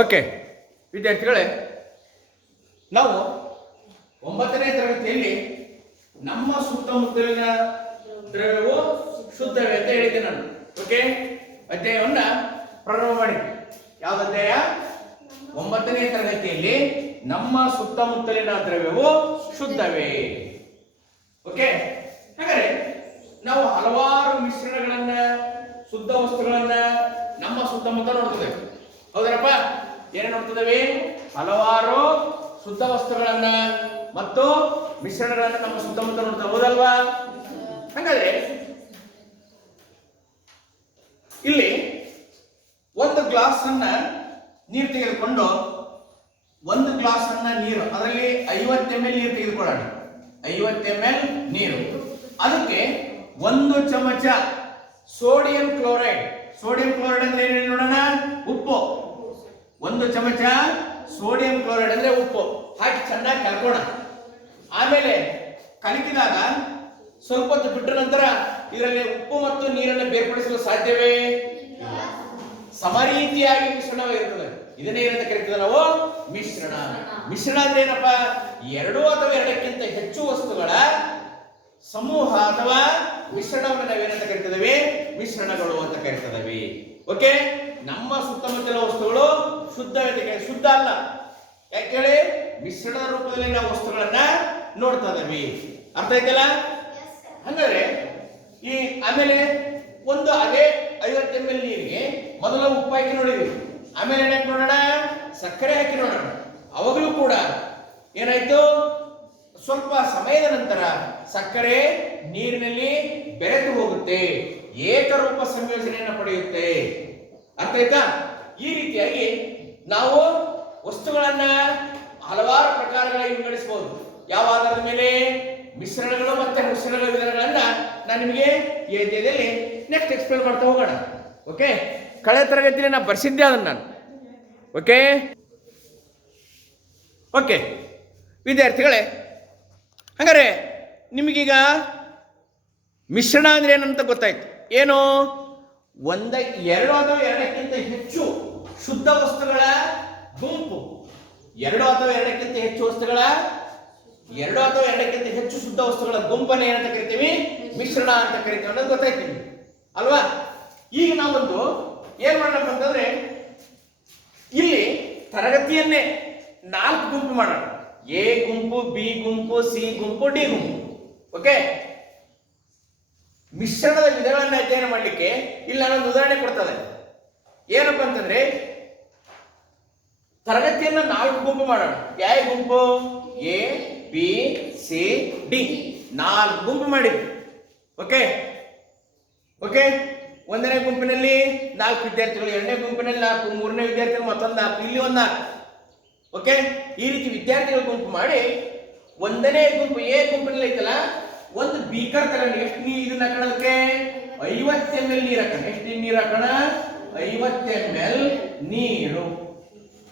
Okay ವಿದ್ಯಾರ್ಥಿಗಳೇ, ನಾವು 9ನೇ ತರಗತಿಯಲ್ಲಿ ನಮ್ಮ ಸುತ್ತಮುತ್ತಲಿನ ದ್ರವ್ಯವು ಶುದ್ಧವೇ ಅಂತ ಹೇಳಿದ್ದೆ ನಾನು. ಓಕೆ, ಅಧ್ಯಾಯವನ್ನ ಪ್ರಾರಂಭ ಮಾಡಿ. ಯಾವ ಅಧ್ಯಾಯ? 9ನೇ ತರಗತಿಯಲ್ಲಿ ನಮ್ಮ ಸುತ್ತಮುತ್ತಲಿನ ದ್ರವ್ಯವು ಶುದ್ಧವೇ. ಓಕೆ, ಹಾಗಾದ್ರೆ ನಾವು ಹಲವಾರು ಮಿಶ್ರಣಗಳನ್ನ, ಶುದ್ಧ ವಸ್ತುಗಳನ್ನ ನಮ್ಮ ಸುತ್ತಮುತ್ತ ನೋಡ್ತಿದ್ದೇವೆ. ಹೌದರಪ್ಪ? ಏನೇ ನೋಡ್ತಿದ್ದೇವೆ? ಹಲವಾರು ಶುದ್ಧ ವಸ್ತುಗಳನ್ನ ಮತ್ತು ಮಿಶ್ರಣಗಳನ್ನ ನಮ್ಮ ಸುತ್ತಮುತ್ತ ನೋಡ್ತಾ. ಹೌದಲ್ವಾ? ಹಾಗಾದ್ರೆ ಇಲ್ಲಿ ಒಂದು ಗ್ಲಾಸ್ ಅನ್ನ ನೀರು ತೆಗೆದುಕೊಂಡು, ಒಂದು ಗ್ಲಾಸ್ ಅನ್ನ ನೀರು, ಅದರಲ್ಲಿ 50 ml ನೀರು ತೆಗೆದುಕೊಳ್ಳೋಣ. 50 ml ನೀರು, ಅದಕ್ಕೆ 1 ಚಮಚ ಸೋಡಿಯಂ ಕ್ಲೋರೈಡ್. ಸೋಡಿಯಂ ಕ್ಲೋರೈಡ್ ಅಂದ್ರೆ ಏನೇನು ನೋಡೋಣ? ಉಪ್ಪು. 1 ಚಮಚ ಸೋಡಿಯಂ ಕ್ಲೋರೈಡ್ ಅಂದ್ರೆ ಉಪ್ಪು ಹಾಕಿ ಚೆನ್ನಾಗಿ ಕಲ್ಕೋಣ. ಆಮೇಲೆ ಕಲಿಕಿದಾಗ ಸ್ವಲ್ಪ ಹೊತ್ತು ಬಿಟ್ಟ ನಂತರ ಇದರಲ್ಲಿ ಉಪ್ಪು ಮತ್ತು ನೀರನ್ನು ಬೇರ್ಪಡಿಸಲು ಸಾಧ್ಯವೇ? ಸಮರೀತಿಯಾಗಿ ಮಿಶ್ರಣವಾಗಿರುತ್ತದೆ. ಇದನ್ನೇ ಏನಂತ ಕರಿತೀವಿ ನಾವು? ಮಿಶ್ರಣ. ಮಿಶ್ರಣ ಅಂದ್ರೆ ಏನಪ್ಪ? 2 ಅಥವಾ 2ಕ್ಕಿಂತ ಹೆಚ್ಚು ವಸ್ತುಗಳ ಸಮೂಹ ಅಥವಾ ಮಿಶ್ರಣವನ್ನು ನಾವೇನಂತ ಕರಿತಿದ್ದೇವೆ? ಮಿಶ್ರಣಗಳು ಅಂತ ಕರಿತಿದ್ದೇವೆ. ಓಕೆ, ನಮ್ಮ ಸುತ್ತಮುತ್ತಲ ವಸ್ತುಗಳು ಶುದ್ಧತೆ ಶುದ್ಧ ಅಲ್ಲ. ಯಾಕೆ ಹೇಳಿ? ಮಿಶ್ರಣದ ರೂಪದಲ್ಲಿ ನಾವು ವಸ್ತುಗಳನ್ನ ನೋಡ್ತಾ ಇದ್ದೇವೆ. ಅರ್ಥ ಆಯ್ತಲ್ಲ? ಹಾಗಾದ್ರೆ ಈ ಆಮೇಲೆ ಒಂದು ಅದೇ 50 ml ನೀರಿಗೆ ಮೊದಲ ಉಪ್ಪು ಹಾಕಿ ನೋಡಿದ್ವಿ. ಆಮೇಲೆ ಏನಾಕಿ ನೋಡೋಣ? ಸಕ್ಕರೆ ಹಾಕಿ ನೋಡೋಣ. ಅವಾಗಲೂ ಕೂಡ ಏನಾಯ್ತು? ಸ್ವಲ್ಪ ಸಮಯದ ನಂತರ ಸಕ್ಕರೆ ನೀರಿನಲ್ಲಿ ಬೆರೆತು ಹೋಗುತ್ತೆ, ಏಕರೂಪ ಸಂಯೋಜನೆಯನ್ನು ಪಡೆಯುತ್ತೆ. ಅರ್ಥ ಆಯ್ತಾ? ಈ ರೀತಿಯಾಗಿ ನಾವು ವಸ್ತುಗಳನ್ನ ಹಲವಾರು ಪ್ರಕಾರಗಳಾಗಿ ವಿಂಗಡಿಸಬಹುದು. ಯಾವ ಆಧಾರದ ಮೇಲೆ? ಮಿಶ್ರಣಗಳು ಮತ್ತೆ ಮಿಶ್ರಣಗಳ ವಿಧಾನಗಳನ್ನ ನಾನು ನಿಮಗೆ ಈ ಅಧ್ಯಾಯದಲ್ಲಿ ನೆಕ್ಸ್ಟ್ ಎಕ್ಸ್ಪ್ಲೇನ್ ಮಾಡ್ತಾ ಹೋಗೋಣ. ಓಕೆ, ಕಳೆದ ತರಗತಿಯಲ್ಲಿ ನಾನು ಬರ್ಸಿದ್ದೆ ಅದನ್ನು ನಾನು. ಓಕೆ ಓಕೆ ವಿದ್ಯಾರ್ಥಿಗಳೇ, ಹಾಗಾದ್ರೆ ನಿಮಗೀಗ ಮಿಶ್ರಣ ಅಂದ್ರೆ ಏನಂತ ಗೊತ್ತಾಯ್ತು. ಏನು? 2 ಅಥವಾ 2ಕ್ಕಿಂತ ಹೆಚ್ಚು ಶುದ್ಧ ವಸ್ತುಗಳ ಗುಂಪು. 2 ಅಥವಾ 2ಕ್ಕಿಂತ ಹೆಚ್ಚು ವಸ್ತುಗಳ 2 ಅಥವಾ 2ಕ್ಕಿಂತ ಹೆಚ್ಚು ಶುದ್ಧ ವಸ್ತುಗಳ ಗುಂಪನ್ನು ಏನಂತ ಕರಿತೀವಿ? ಮಿಶ್ರಣ ಅಂತ ಕರಿತೀವಿ ಅನ್ನೋದು ಗೊತ್ತಾಯ್ತು ಅಲ್ವಾ? ಈಗ ನಾವೊಂದು ಏನ್ ಮಾಡೋಣ ಅಂತಂದ್ರೆ, ಇಲ್ಲಿ ತರಗತಿಯನ್ನೇ 4 ಗುಂಪು ಮಾಡೋಣ. ಎ ಗುಂಪು, ಬಿ ಗುಂಪು, ಸಿ ಗುಂಪು, ಡಿ ಗುಂಪು. ಓಕೆ, ಮಿಶ್ರಣದ ವಿಧಗಳನ್ನ ಅಧ್ಯಯನ ಮಾಡಲಿಕ್ಕೆ ಇಲ್ಲಿ ನಾನೊಂದು ಉದಾಹರಣೆ ಕೊಡ್ತದೆ. ಏನಪ್ಪ ಅಂತಂದ್ರೆ, ತರಗತಿಯನ್ನ 4 ಗುಂಪು ಮಾಡೋಣ. ಯಾವ ಗುಂಪು? ಎ, ಬಿ, ಸಿ, ಡಿ 4 ಗುಂಪು ಮಾಡಿದ್ವಿ. ಓಕೆ ಓಕೆ, 1ನೇ ಗುಂಪಿನಲ್ಲಿ 4 ವಿದ್ಯಾರ್ಥಿಗಳು, 2ನೇ ಗುಂಪಿನಲ್ಲಿ 4, 3ನೇ ವಿದ್ಯಾರ್ಥಿಗಳು ಮತ್ತೊಂದು 4, ಇಲ್ಲಿ ಒಂದು 4. ಓಕೆ, ಈ ರೀತಿ ವಿದ್ಯಾರ್ಥಿಗಳ ಗುಂಪು ಮಾಡಿ 1ನೇ ಗುಂಪು ಎ ಗುಂಪಿನಲ್ಲಿ ಐತಲ್ಲ, ಒಂದು ಬೀಕರ್ ತಗೊಂಡು ಎಷ್ಟು ನೀರು ಇದನ್ನ ಹಾಕೋದಕ್ಕೆ? 50 ml ನೀರು ಹಾಕೋಣ. ಎಷ್ಟು ನೀರು ಹಾಕೋಣ? 50 ml ನೀರು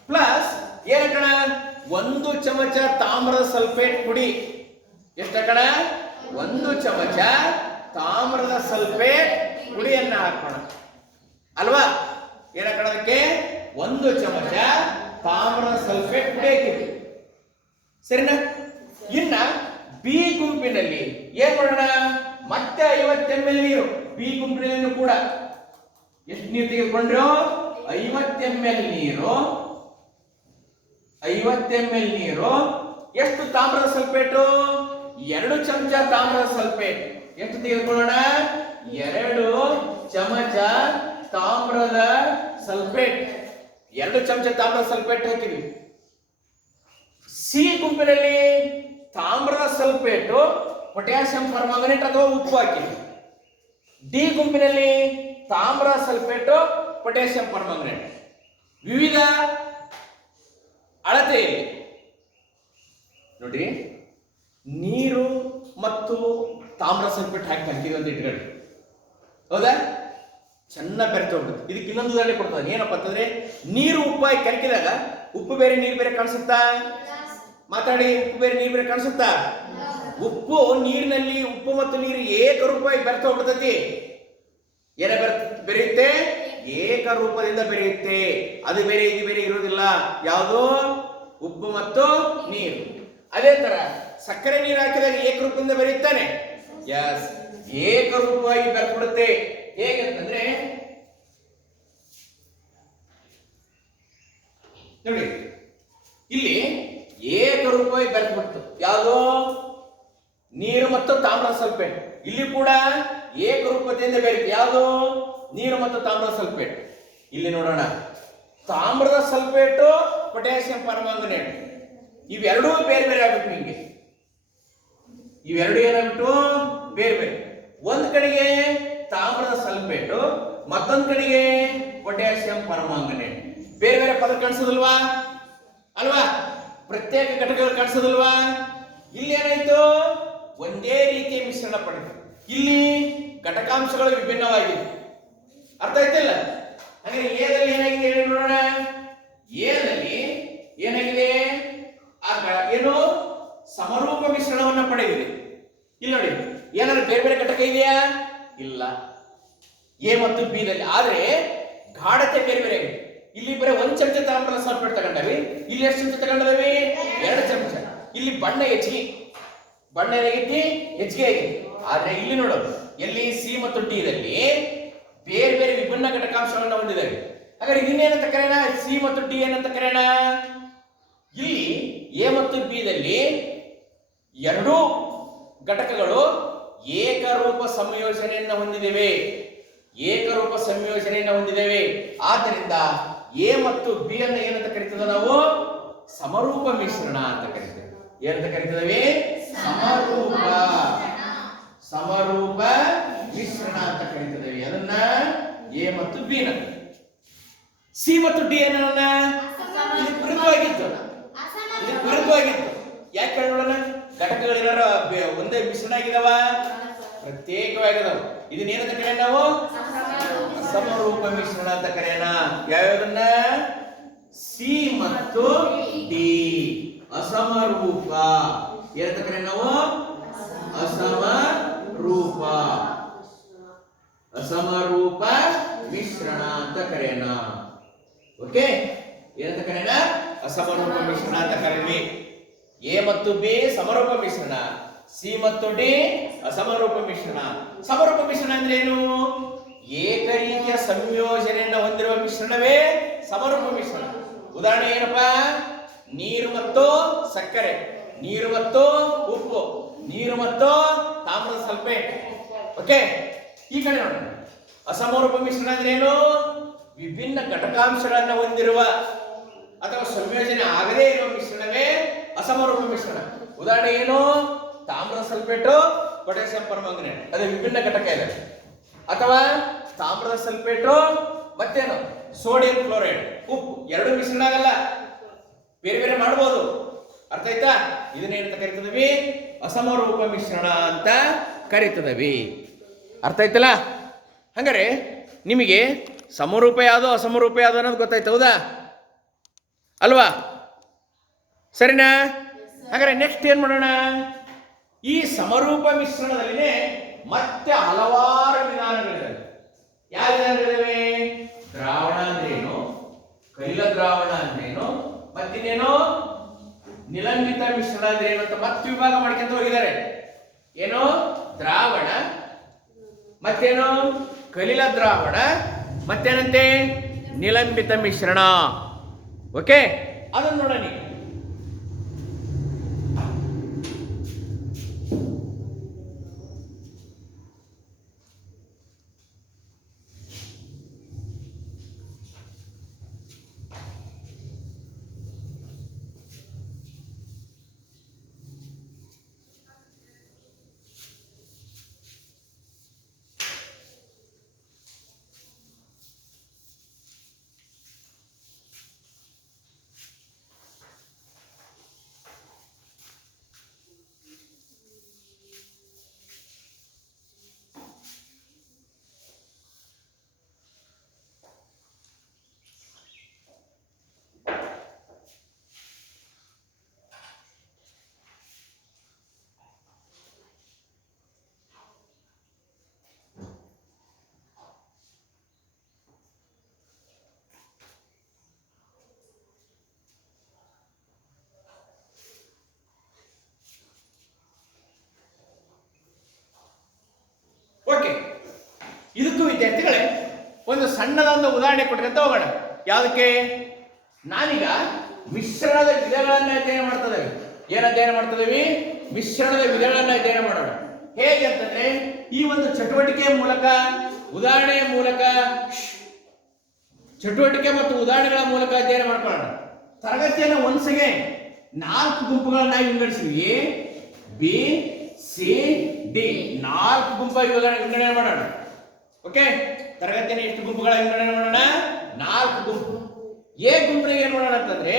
ಪ್ಲಸ್ ಏನ್ ಹಾಕೋಣ? 1 ಚಮಚ ತಾಮ್ರದ ಸಲ್ಫೇಟ್ ಪುಡಿ. ಎಷ್ಟು ಹಾಕೋಣ? 1 ಚಮಚ ತಾಮ್ರದ ಸಲ್ಫೇಟ್ ಪುಡಿಯನ್ನ ಹಾಕೋಣ ಅಲ್ವಾ? ಏನ್ ಹಾಕೋದಕ್ಕೆ? 1 ಚಮಚ ತಾಮ್ರದ ಸಲ್ಫೇಟ್ ಪುಡಿ ಹಾಕಿದ್ವಿ. ಸರಿನಾ? ಇನ್ನ ಬಿ ಗುಂಪಿನಲ್ಲಿ ಏನ್ ಮಾಡೋಣ? ಮತ್ತೆ 50 ml ನೀರು. ಬಿ ಗುಂಪಿನಲ್ಲಿ ಕೂಡ ಎಷ್ಟು ನೀರು ತೆಗೆದುಕೊಂಡ್ರು? 50 ml ನೀರು. 50 ml ನೀರು. ಎಷ್ಟು ತಾಮ್ರದ ಸಲ್ಫೇಟು? 2 ಚಮಚ ತಾಮ್ರದ ಸಲ್ಫೇಟ್. ಎಷ್ಟು ತೆಗೆದುಕೊಳ್ಳೋಣ? 2 ಚಮಚ ತಾಮ್ರದ ಸಲ್ಫೇಟ್. 2 ಚಮಚ ತಾಮ್ರದ ಸಲ್ಫೇಟ್ ಹಾಕಿದ್ವಿ. ಸಿ ಗುಂಪಿನಲ್ಲಿ ತಾಮ್ರದ ಸಲ್ಫೇಟು, ಪೊಟ್ಯಾಸಿಯಂ ಪರ್ಮಾಂಗನೇಟ್ ಅಥವಾ ಉಪ್ಪು ಹಾಕಿದ್ವಿ. ಡಿ ಗುಂಪಿನಲ್ಲಿ ತಾಮ್ರದ ಸಲ್ಫೇಟು, ಪೊಟ್ಯಾಸಿಯಂ ಪರ್ಮಾಂಗನೇಟ್. ವಿವಿಧ ಅಳತೆಯಲ್ಲಿ ನೋಡ್ರಿ, ನೀರು ಮತ್ತು ತಾಮ್ರ ಸಲ್ಫೇಟ್ ಹಾಕಿದ್ವಿ ಅಂತ ಇಟ್ಕೊಳ್ಳಿ. ಹೌದಾ? ಚೆನ್ನಾಗಿ ಬೆರೆತು ಹೋಗ್ಬಿಡುತ್ತೆ. ಇದಕ್ಕೆ ಇನ್ನೊಂದು ಉದಾಹರಣೆ ಕೊಡ್ತಾರೆ. ಏನಪ್ಪ ಅಂತಂದ್ರೆ, ನೀರು ಉಪ್ಪು ಹಾಕಿ ಕಲಕಿದಾಗ ಉಪ್ಪು ಬೇರೆ ನೀರು ಬೇರೆ ಕಾಣಿಸುತ್ತಾ? ಮಾತಾಡಿ. ಉಪ್ಪು ಬೇರೆ ನೀರು ಬೇರೆ ಕಾಣಿಸುತ್ತಾ? ಉಪ್ಪು ನೀರಿನಲ್ಲಿ, ಉಪ್ಪು ಮತ್ತು ನೀರು ಏಕರೂಪವಾಗಿ ಬೆರೆತು ಹೋಗ್ಬಿಡ್ತೈತಿ. ಏನ ಬೆರೆಯುತ್ತೆ? ಏಕರೂಪದಿಂದ ಬೆರೆಯುತ್ತೆ. ಅದು ಬೇರೆ ಇದು ಬೇರೆ ಇರುವುದಿಲ್ಲ. ಯಾವುದು? ಉಪ್ಪು ಮತ್ತು ನೀರು. ಅದೇ ತರ ಸಕ್ಕರೆ ನೀರು ಹಾಕಿದಾಗ ಏಕರೂಪದಿಂದ ಬೆರೆಯುತ್ತಾನೆ. ಎಸ್, ಏಕರೂಪವಾಗಿ ಬೆರೆತುಬಿಡುತ್ತೆ. ಹೇಗಂತಂದ್ರೆ ನೋಡಿ, ಇಲ್ಲಿ ಏಕರೂಪವಾಗಿ ಬೆರೆತುಬಿಡ್ತು. ಯಾವುದು? ನೀರು ಮತ್ತು ತಾಮ್ರದ ಸಲ್ಫೇಟ್. ಇಲ್ಲಿ ಕೂಡ ಏಕರೂಪದಿಂದ ಬೆರೆಯುತ್ತೆ. ಯಾವುದು? ನೀರು ಮತ್ತು ತಾಮ್ರದ ಸಲ್ಫೇಟ್. ಇಲ್ಲಿ ನೋಡೋಣ, ತಾಮ್ರದ ಸಲ್ಫೇಟು ಪೊಟ್ಯಾಸಿಯಂ ಪರ್ಮಾಂಗನೇಟ್ ಇವೆರಡೂ ಬೇರೆ ಬೇರೆ ಆಗ್ಬಿಟ್ಟು ನಿಮಗೆ. ಇವೆರಡು ಏನಾಗ್ಬಿಟ್ಟು ಬೇರೆ ಬೇರೆ. ಒಂದ್ ಕಡೆಗೆ ತಾಮ್ರದ ಸಲ್ಫೇಟು, ಮತ್ತೊಂದ್ ಕಡೆಗೆ ಪೊಟ್ಯಾಸಿಯಂ ಪರ್ಮಾಂಗನೇಟ್. ಬೇರೆ ಬೇರೆ ಪದ ಕಾಣಿಸೋದಿಲ್ವಾ? ಅಲ್ವಾ? ಪ್ರತ್ಯೇಕ ಘಟಕಗಳು ಕಾಣಿಸೋದಿಲ್ವಾ? ಇಲ್ಲಿ ಏನಾಯ್ತು? ಒಂದೇ ರೀತಿಯ ಮಿಶ್ರಣ ಪಡೆದು ಇಲ್ಲಿ ಘಟಕಾಂಶಗಳು ವಿಭಿನ್ನವಾಗಿದೆ. ಅರ್ಥ ಆಯ್ತಿಲ್ಲ? ಹಾಗೆ ಏನಲ್ಲಿ ಏನಾಗಿದೆ ಹೇಳಿ ನೋಡೋಣ. ಏನಲ್ಲಿ ಏನಾಗಿದೆ? ಏನು ಸಮರೂಪ ಮಿಶ್ರಣವನ್ನ ಪಡೆದಿದೆ. ಇಲ್ಲಿ ನೋಡಿ, ಏನಾದ್ರು ಬೇರೆ ಬೇರೆ ಘಟಕ ಇದೆಯಾ? ಇಲ್ಲ. ಎ ಮತ್ತು ಬಿ ದಲ್ಲಿ ಆದ್ರೆ ಗಾಢತೆ ಬೇರೆ ಬೇರೆ ಆಗಿದೆ. ಇಲ್ಲಿ ಬರೀ ಒಂದ್ ಚಮಚ ತಾಮ್ರದ ಸಲ್ಫೇಟ್ ತಗೊಂಡವಿ, ಇಲ್ಲಿ ಎಷ್ಟು ಚಮಚ ತಗೊಂಡವಿ? 2 ಚಮಚ. ಇಲ್ಲಿ ಬಣ್ಣ ಹೆಚ್ಚಿಗೆ, ಬಣ್ಣ ಏನಾಗೈತಿ? ಹೆಚ್ಚಿಗೆ ಆಗೈತಿ. ಆದ್ರೆ ಇಲ್ಲಿ ನೋಡೋದು, ಎಲ್ಲಿ ಸಿ ಮತ್ತು ಡಿ ದಲ್ಲಿ ಬೇರೆ ಬೇರೆ ವಿಭಿನ್ನ ಘಟಕಾಂಶಗಳನ್ನ ಹೊಂದಿದ್ದಾವೆ. ಹಾಗಾದ್ರೆ ಇನ್ನೇನಂತ ಕರೆಯೋಣ? ಸಿ ಮತ್ತು ಡಿ ಏನಂತ ಕರೆಯೋಣ? ಇಲ್ಲಿ ಎ ಮತ್ತು ಬಿ ದಲ್ಲಿ ಎರಡೂ ಘಟಕಗಳು ಏಕರೂಪ ಸಂಯೋಜನೆಯನ್ನು ಹೊಂದಿದ್ದೇವೆ. ಏಕರೂಪ ಸಂಯೋಜನೆಯನ್ನು ಹೊಂದಿದ್ದೇವೆ. ಆದ್ದರಿಂದ ಎ ಮತ್ತು ಬಿ ಅನ್ನು ಏನಂತ ಕರಿತೇವೆ ನಾವು? ಸಮರೂಪ ಮಿಶ್ರಣ ಅಂತ ಕರಿತೇವೆ. ಏನಂತ ಕರಿತೇವೆ? ಸಮರೂಪ ಸಮರೂಪ ಮಿಶ್ರಣ ಅಂತ ಕರಿತೇವೆ. ಅದನ್ನ ಎ ಮತ್ತು ಬಿ ನ. ಸಿ ಮತ್ತು ಡಿ ಅನ್ನ ಇದು ವಿರುದ್ಧವಾಗಿತ್ತು. ಇದು ವಿರುದ್ಧವಾಗಿತ್ತು. ಯಾಕೆ ನೋಡೋಣ? ಘಟಕಗಳೇನಾರ ಒಂದೇ ಮಿಶ್ರಣ ಆಗಿದಾವ? ಪ್ರತ್ಯೇಕವಾಗಿದಾವ. ಇದನ್ನೇನಂತ ಕರೆಯೋಣ ನಾವು? ಸಮರೂಪ ಮಿಶ್ರಣ ಅಂತ ಕರೆಯೋಣ. ಯಾವ್ಯಾವದನ್ನ? ಸಿ ಮತ್ತು ಡಿ ಅಸಮರೂಪ. ಏನಂತ ಕರೆಯೋಣ ನಾವು? ಅಸಮರೂಪ. ಅಸಮರೂಪ ಮಿಶ್ರಣ ಅಂತ ಕರೆಯೋಣ. ಓಕೆ, ಏನಂತ ಕರೆಯೋಣ? ಅಸಮರೂಪ ಮಿಶ್ರಣ ಅಂತ ಕರೀವಿ. ಎ ಮತ್ತು ಬಿ ಸಮರೂಪ ಮಿಶ್ರಣ, ಸಿ ಮತ್ತು ಡಿ ಅಸಮರೂಪ ಮಿಶ್ರಣ. ಸಮರೂಪ ಮಿಶ್ರಣ ಅಂದ್ರೆ ಏನು? ಏಕರೀತಿಯ ಸಂಯೋಜನೆಯನ್ನು ಹೊಂದಿರುವ ಮಿಶ್ರಣವೇ ಸಮರೂಪ ಮಿಶ್ರಣ. ಉದಾಹರಣೆ ಏನಪ್ಪಾ? ನೀರು ಮತ್ತು ಸಕ್ಕರೆ, ನೀರು ಮತ್ತು ಉಪ್ಪು, ನೀರು ಮತ್ತು ತಾಮ್ರದ ಸಲ್ಫೇಟ್. ಓಕೆ, ಈ ಕಡೆ ನೋಡೋಣ. ಅಸಮರೂಪ ಮಿಶ್ರಣ ಅಂದ್ರೆ ಏನು? ವಿಭಿನ್ನ ಘಟಕಾಂಶಗಳನ್ನು ಹೊಂದಿರುವ ಅಥವಾ ಸಂಯೋಜನೆ ಆಗದೇ ಇರುವ ಮಿಶ್ರಣವೇ ಅಸಮರೂಪ ಮಿಶ್ರಣ. ಉದಾಹರಣೆ ಏನು? ತಾಮ್ರದ ಸಲ್ಫೇಟು, ಪೊಟ್ಯಾಸಿಯಂ ಪರ್ಮಾಂಗನೇಟ್, ಅದು ವಿಭಿನ್ನ ಘಟಕ ಇದೆ. ಅಥವಾ ತಾಮ್ರದ ಸಲ್ಫೇಟು ಮತ್ತೇನು? ಸೋಡಿಯಂ ಕ್ಲೋರೈಡ್, ಉಪ್ಪು, ಎರಡು ಮಿಶ್ರಣ ಆಗಲ್ಲ, ಬೇರೆ ಬೇರೆ ಮಾಡಬಹುದು. ಅರ್ಥ ಆಯ್ತಾ? ಇದನ್ನೇನಂತ ಕರಿತದವಿ? ಅಸಮರೂಪ ಮಿಶ್ರಣ ಅಂತ ಕರಿತದವಿ. ಅರ್ಥ ಆಯ್ತಲ್ಲ? ಹಂಗಾರೆ ನಿಮಗೆ ಸಮರೂಪ ಯಾವುದು ಅಸಮರೂಪ ಯಾವುದು ಅನ್ನೋದು ಗೊತ್ತಾಯ್ತು, ಹೌದಾ ಅಲ್ವಾ? ಸರಿನಾ? ಹಾಗಾದ್ರೆ ನೆಕ್ಸ್ಟ್ ಏನ್ ಮಾಡೋಣ? ಈ ಸಮರೂಪ ಮಿಶ್ರಣದಲ್ಲಿನೇ ಮತ್ತೆ ಹಲವಾರು ವಿಧಾನಗಳಿವೆ. ಯಾವ ವಿಧಾನಗಳಿವೆ? ದ್ರಾವಣ ಅಂದ್ರೇನು, ಕೈಲ ದ್ರಾವಣ ಅಂದ್ರೇನು, ಮತ್ತಿನ್ನೇನು ನಿಲಂಬಿತ ಮಿಶ್ರಣ ಅಂದ್ರೇನು ಅಂತ ಮತ್ತೆ ವಿಭಾಗ ಮಾಡ್ಕೊಂತ ಹೋಗಿದ್ದಾರೆ. ಏನು? ದ್ರಾವಣ, ಮತ್ತೇನು ಕಲಿಲ ದ್ರಾವಣ, ಮತ್ತೇನಂತೆ ನಿಲಂಬಿತ ಮಿಶ್ರಣ. ಓಕೆ, ಅದನ್ನು ನೋಡೋಣ. ವಿದ್ಯಾರ್ಥಿಗಳೇ, ಒಂದು ಸಣ್ಣದೊಂದು ಉದಾಹರಣೆ ಕೊಟ್ಕೊಂತ ಹೋಗೋಣ. ಯಾವುದಕ್ಕೆ? ನಾನೀಗ ಮಿಶ್ರಣದ ವಿಧಗಳನ್ನ ಅಧ್ಯಯನ ಮಾಡ್ತಿದ್ದೇವೆ. ಏನ್ ಅಧ್ಯಯನ ಮಾಡ್ತಿದ್ದೀವಿ? ಮಿಶ್ರಣದ ವಿಧಗಳನ್ನ ಅಧ್ಯಯನ ಮಾಡೋಣ. ಹೇಗೆ ಅಂತಂದ್ರೆ, ಈ ಒಂದು ಚಟುವಟಿಕೆಯ ಮೂಲಕ, ಉದಾಹರಣೆಯ ಮೂಲಕ, ಚಟುವಟಿಕೆ ಮತ್ತು ಉದಾಹರಣೆಗಳ ಮೂಲಕ ಅಧ್ಯಯನ ಮಾಡ್ಕೊಳ್ಳೋಣ. ತರಗತಿಯನ್ನು ಒಂದ್ಸಗೆ 4 ಗುಂಪುಗಳನ್ನಾಗಿ ವಿಂಗಡಿಸಿದ್ವಿ. ಎ, ಬಿ, ಸಿ, ಡಿ 4 ಗುಂಪಾಗಿ ವಿಂಗಡಣೆ ಮಾಡೋಣ. ಓಕೆ, ತರಗತಿಯನ್ನು ಎಷ್ಟು ಗುಂಪುಗಳಾಗಿ ವಿಂಗಡಣೆ ಮಾಡೋಣ? 4 ಗುಂಪು. ಎ ಗುಂಪಿಗೆ ಏನ್ ಮಾಡೋಣ ಅಂತಂದ್ರೆ,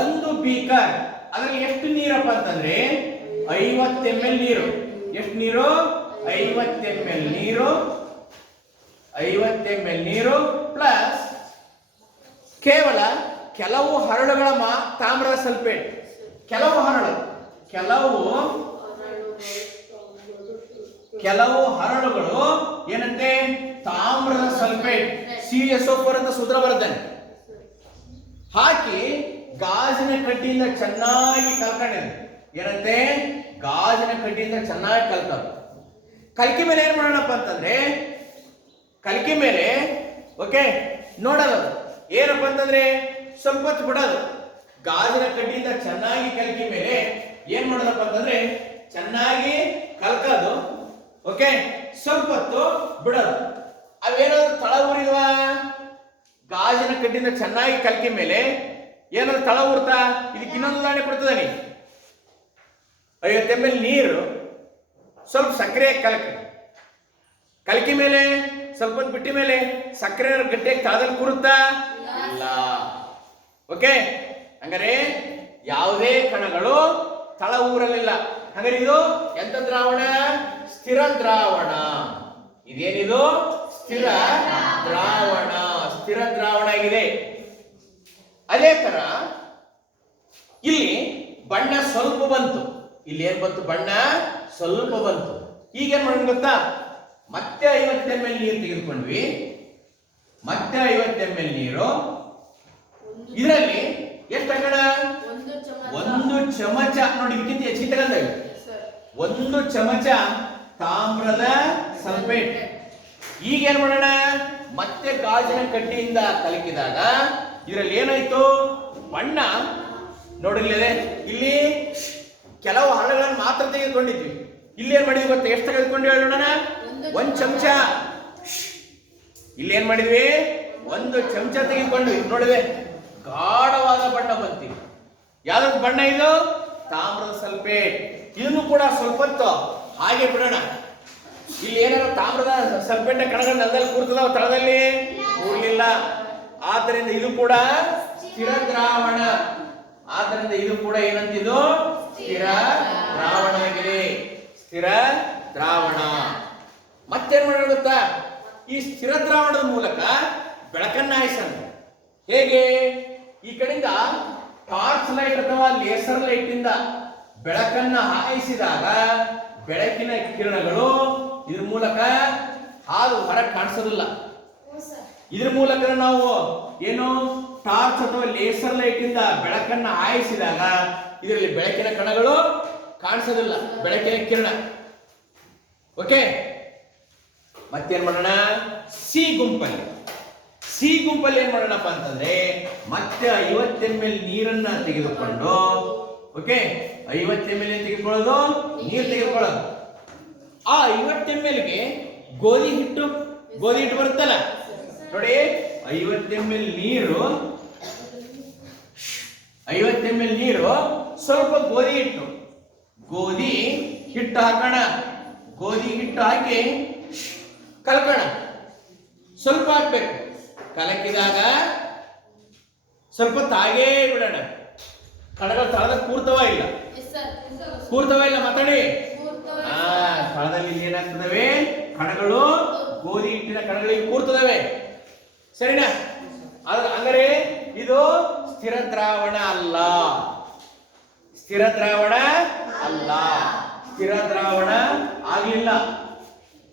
ಒಂದು ಬೀಕರ್, ಅದರಲ್ಲಿ ಎಷ್ಟು ನೀರಪ್ಪ ಅಂತಂದ್ರೆ 50 ml ನೀರು. ಎಷ್ಟು ನೀರು? 50 ml ನೀರು. 50 ml ನೀರು ಪ್ಲಸ್ ಕೇವಲ ಕೆಲವು ಹರಳುಗಳ ತಾಮ್ರದ ಸಲ್ಫೇಟ್. ಕೆಲವು ಹರಳುಗಳು ಏನಂತೆ? ತಾಮ್ರದ ಸಲ್ಫೇಟ್, CSO4 ಅಂತ ಸೂತ್ರ ಬರುತ್ತಾನೆ. ಹಾಕಿ ಗಾಜಿನ ಕಡ್ಡಿಯಿಂದ ಚೆನ್ನಾಗಿ ಕಲ್ಕೊಂಡಿದೆ. ಏನಂತೆ? ಗಾಜಿನ ಕಡ್ಡಿಯಿಂದ ಚೆನ್ನಾಗಿ ಕಲ್ಕೋದು. ಕಲ್ಕಿ ಮೇಲೆ ಏನ್ ಮಾಡೋಣಪ್ಪ ಅಂತಂದ್ರೆ, ಕಲ್ಕಿ ಮೇಲೆ ಓಕೆ ನೋಡೋದು ಏನಪ್ಪ ಅಂತಂದ್ರೆ, ಸ್ವಲ್ಪ ಹೊತ್ತು ಬಿಡೋದು. ಗಾಜಿನ ಕಡ್ಡಿಯಿಂದ ಚೆನ್ನಾಗಿ ಕಲ್ಕಿ ಮೇಲೆ ಏನ್ ಮಾಡೋದಪ್ಪ ಅಂತಂದ್ರೆ, ಚೆನ್ನಾಗಿ ಕಲ್ಕೋದು. ಓಕೆ, ಸ್ವಲ್ಪ ಹೊತ್ತು ಬಿಡೋದು. ಅವೇನಾದ್ರು ತಳ ಊರಿದ್ವ? ಗಾಜಿನ ಕಡ್ಡಿಯಿಂದ ಚೆನ್ನಾಗಿ ಕಲ್ಕಿ ಮೇಲೆ ಏನಾದ್ರು ತಳ ಊರ್ತಾ? ಇದಕ್ಕೆ ಇನ್ನೊಂದು ಉದಾಹರಣೆ ಕೊಡ್ತದಾನೆ. 50 ml ನೀರು, ಸ್ವಲ್ಪ ಸಕ್ಕರೆ ಕಲ್ಕಿ ಮೇಲೆ ಸ್ವಲ್ಪ ಹೊತ್ತು ಬಿಟ್ಟ ಮೇಲೆ ಸಕ್ಕರೆ ಗಟ್ಟಿಯಾಗಿ ತಳದಲ್ಲಿ ಕೂರುತ್ತಾ? ಇಲ್ಲ. ಓಕೆ, ಹಂಗಾರೆ ಯಾವುದೇ ಕಣಗಳು ತಳ ಊರಲಿಲ್ಲ. ಹಾಗಾದ್ರೆ ಇದು ಎಂತ ದ್ರಾವಣ? ಸ್ಥಿರ ದ್ರಾವಣ. ಇದೇನಿದು? ಸ್ಥಿರ ದ್ರಾವಣ. ಸ್ಥಿರ ದ್ರಾವಣ ಆಗಿದೆ. ಅದೇ ತರ ಇಲ್ಲಿ ಬಣ್ಣ ಸ್ವಲ್ಪ ಬಂತು. ಇಲ್ಲಿ ಏನ್ ಬಂತು? ಬಣ್ಣ ಸ್ವಲ್ಪ ಬಂತು. ಈಗ ಏನ್ ಮಾಡೋಣ ಗೊತ್ತಾ? ಮತ್ತೆ 50 ml ನೀರು ತೆಗೆದುಕೊಂಡ್ವಿ. ಮತ್ತೆ 50 ml ನೀರು. ಇದರಲ್ಲಿ ಎಷ್ಟು ಹಾಕೋಣ? 1 ಚಮಚ. ನೋಡಿ, ಇದಕ್ಕಿಂತ ಹೆಚ್ಚಿಗೆ ತಗೊಂಡೇವೆ. 1 ಚಮಚ ತಾಮ್ರದ ಸಲ್ಫೇಟ್. ಈಗ ಏನ್ ಮಾಡೋಣ? ಮತ್ತೆ ಗಾಜಿನ ಕಡ್ಡಿಯಿಂದ ಕಲಕಿದಾಗ ಇದರಲ್ಲಿ ಏನಾಯ್ತು? ಬಣ್ಣ ನೋಡಿಲ್ಲದೆ ಇಲ್ಲಿ ಕೆಲವು ಹರಳುಗಳನ್ನು ಮಾತ್ರ ತೆಗೆದುಕೊಂಡಿದ್ವಿ. ಇಲ್ಲಿ ಏನ್ ಮಾಡಿದ್ವಿ ಗೊತ್ತಾ? ಎಷ್ಟು ತೆಗೆದುಕೊಂಡು ಹೇಳೋಣ? 1 ಚಮಚ. ಇಲ್ಲಿ ಏನ್ ಮಾಡಿದ್ವಿ? 1 ಚಮಚ ತೆಗೆದುಕೊಂಡ್ವಿ. ನೋಡಿದೆ, ಗಾಢವಾದ ಬಣ್ಣ ಬಂತೀವಿ. ಯಾವ್ದು ಬಣ್ಣ ಇದು? ತಾಮ್ರದ ಸಲ್ಫೇಟ್. ಇದನ್ನು ಕೂಡ ಸ್ವಲ್ಪ ಹೊತ್ತು ಹಾಗೆ ಬಿಡೋಣ. ಇಲ್ಲಿ ಏನಾದ್ರು ತಾಮ್ರದ ಸಲ್ಫೇಟ್ ಕಣಗಳು ನೆಲದಲ್ಲಿ ಕೂರ್ತದಾವ, ತಳದಲ್ಲಿ ಕೂರ್ಲಿಲ್ಲ. ಆದ್ದರಿಂದ ಇದು ಕೂಡ ಸ್ಥಿರ ದ್ರಾವಣ. ಆದ್ದರಿಂದ ಇದು ಕೂಡ ಏನಂತಿದು? ಸ್ಥಿರ ದ್ರಾವಣ ಆಗಿದೆ. ಸ್ಥಿರ ದ್ರಾವಣ. ಮತ್ತೇನ್ ಮಾಡೋಣ ಗೊತ್ತಾ? ಈ ಸ್ಥಿರ ದ್ರಾವಣದ ಮೂಲಕ ಬೆಳಕನ್ನ ಹಾಯಿಸೋಣ. ಹೇಗೆ? ಈ ಕಡೆಯಿಂದ ಟಾರ್ಚ್ ಲೈಟ್ ಅಥವಾ ಲೇಸರ್ ಲೈಟ್ ಇಂದ ಬೆಳಕನ್ನ ಹಾಯಿಸಿದಾಗ ಬೆಳಕಿನ ಕಿರಣಗಳು ಇದ್ರ ಮೂಲಕ ಹಾದು ಹೊರಗೆ ಕಾಣಿಸೋದಿಲ್ಲ. ಇದ್ರ ಮೂಲಕ ನಾವು ಏನು ಟಾರ್ಚ್ ಅಥವಾ ಲೇಸರ್ ಲೈಟ್ ಇಂದ ಬೆಳಕನ್ನ ಹಾಯಿಸಿದಾಗ ಇದರಲ್ಲಿ ಬೆಳಕಿನ ಕಣಗಳು ಕಾಣಿಸೋದಿಲ್ಲ, ಬೆಳಕಿನ ಕಿರಣ. ಓಕೆ, ಮತ್ತೇನ್ ಮಾಡೋಣ? ಸಿ ಗುಂಪಲ್ಲಿ ಏನ್ ಮಾಡೋಣಪ್ಪ ಅಂತಂದ್ರೆ, ಮತ್ತೆ 50 ml ನೀರನ್ನ ತೆಗೆದುಕೊಂಡು, ಓಕೆ, 50 ml ತೆಗೆದುಕೊಳ್ಳೋದು, ನೀರು ತೆಗೆದುಕೊಳ್ಳೋದು. ಆ 50 ml ಗೆ ಗೋಧಿ ಹಿಟ್ಟು ಬರುತ್ತಲ್ಲ ನೋಡಿ, 50 ml ನೀರು, 50 ml ನೀರು, ಸ್ವಲ್ಪ ಗೋಧಿ ಹಿಟ್ಟು ಹಾಕೋಣ. ಗೋಧಿ ಹಿಟ್ಟು ಹಾಕಿ ಕಲಕೋಣ. ಸ್ವಲ್ಪ ಹಾಕ್ಬೇಕು. ಕಲಕಿದಾಗ ಸ್ವಲ್ಪ ತಾಗೇ ಬಿಡೋಣ. ಕಣಗಳು ತಳದ ಕೂರ್ತವ ಇಲ್ಲ ಮಾತಾಡಿ. ಸ್ಥಳದಲ್ಲಿ ಏನಾಗ್ತದವೆ? ಕಣಗಳು, ಗೋಧಿ ಹಿಟ್ಟಿನ ಕಣಗಳಿಗೆ ಕೂರ್ತದವೆ. ಸರಿನಾ? ಅಂದರೆ ಇದು ಸ್ಥಿರ ದ್ರಾವಣ ಅಲ್ಲ. ಸ್ಥಿರ ದ್ರಾವಣ ಆಗ್ಲಿಲ್ಲ.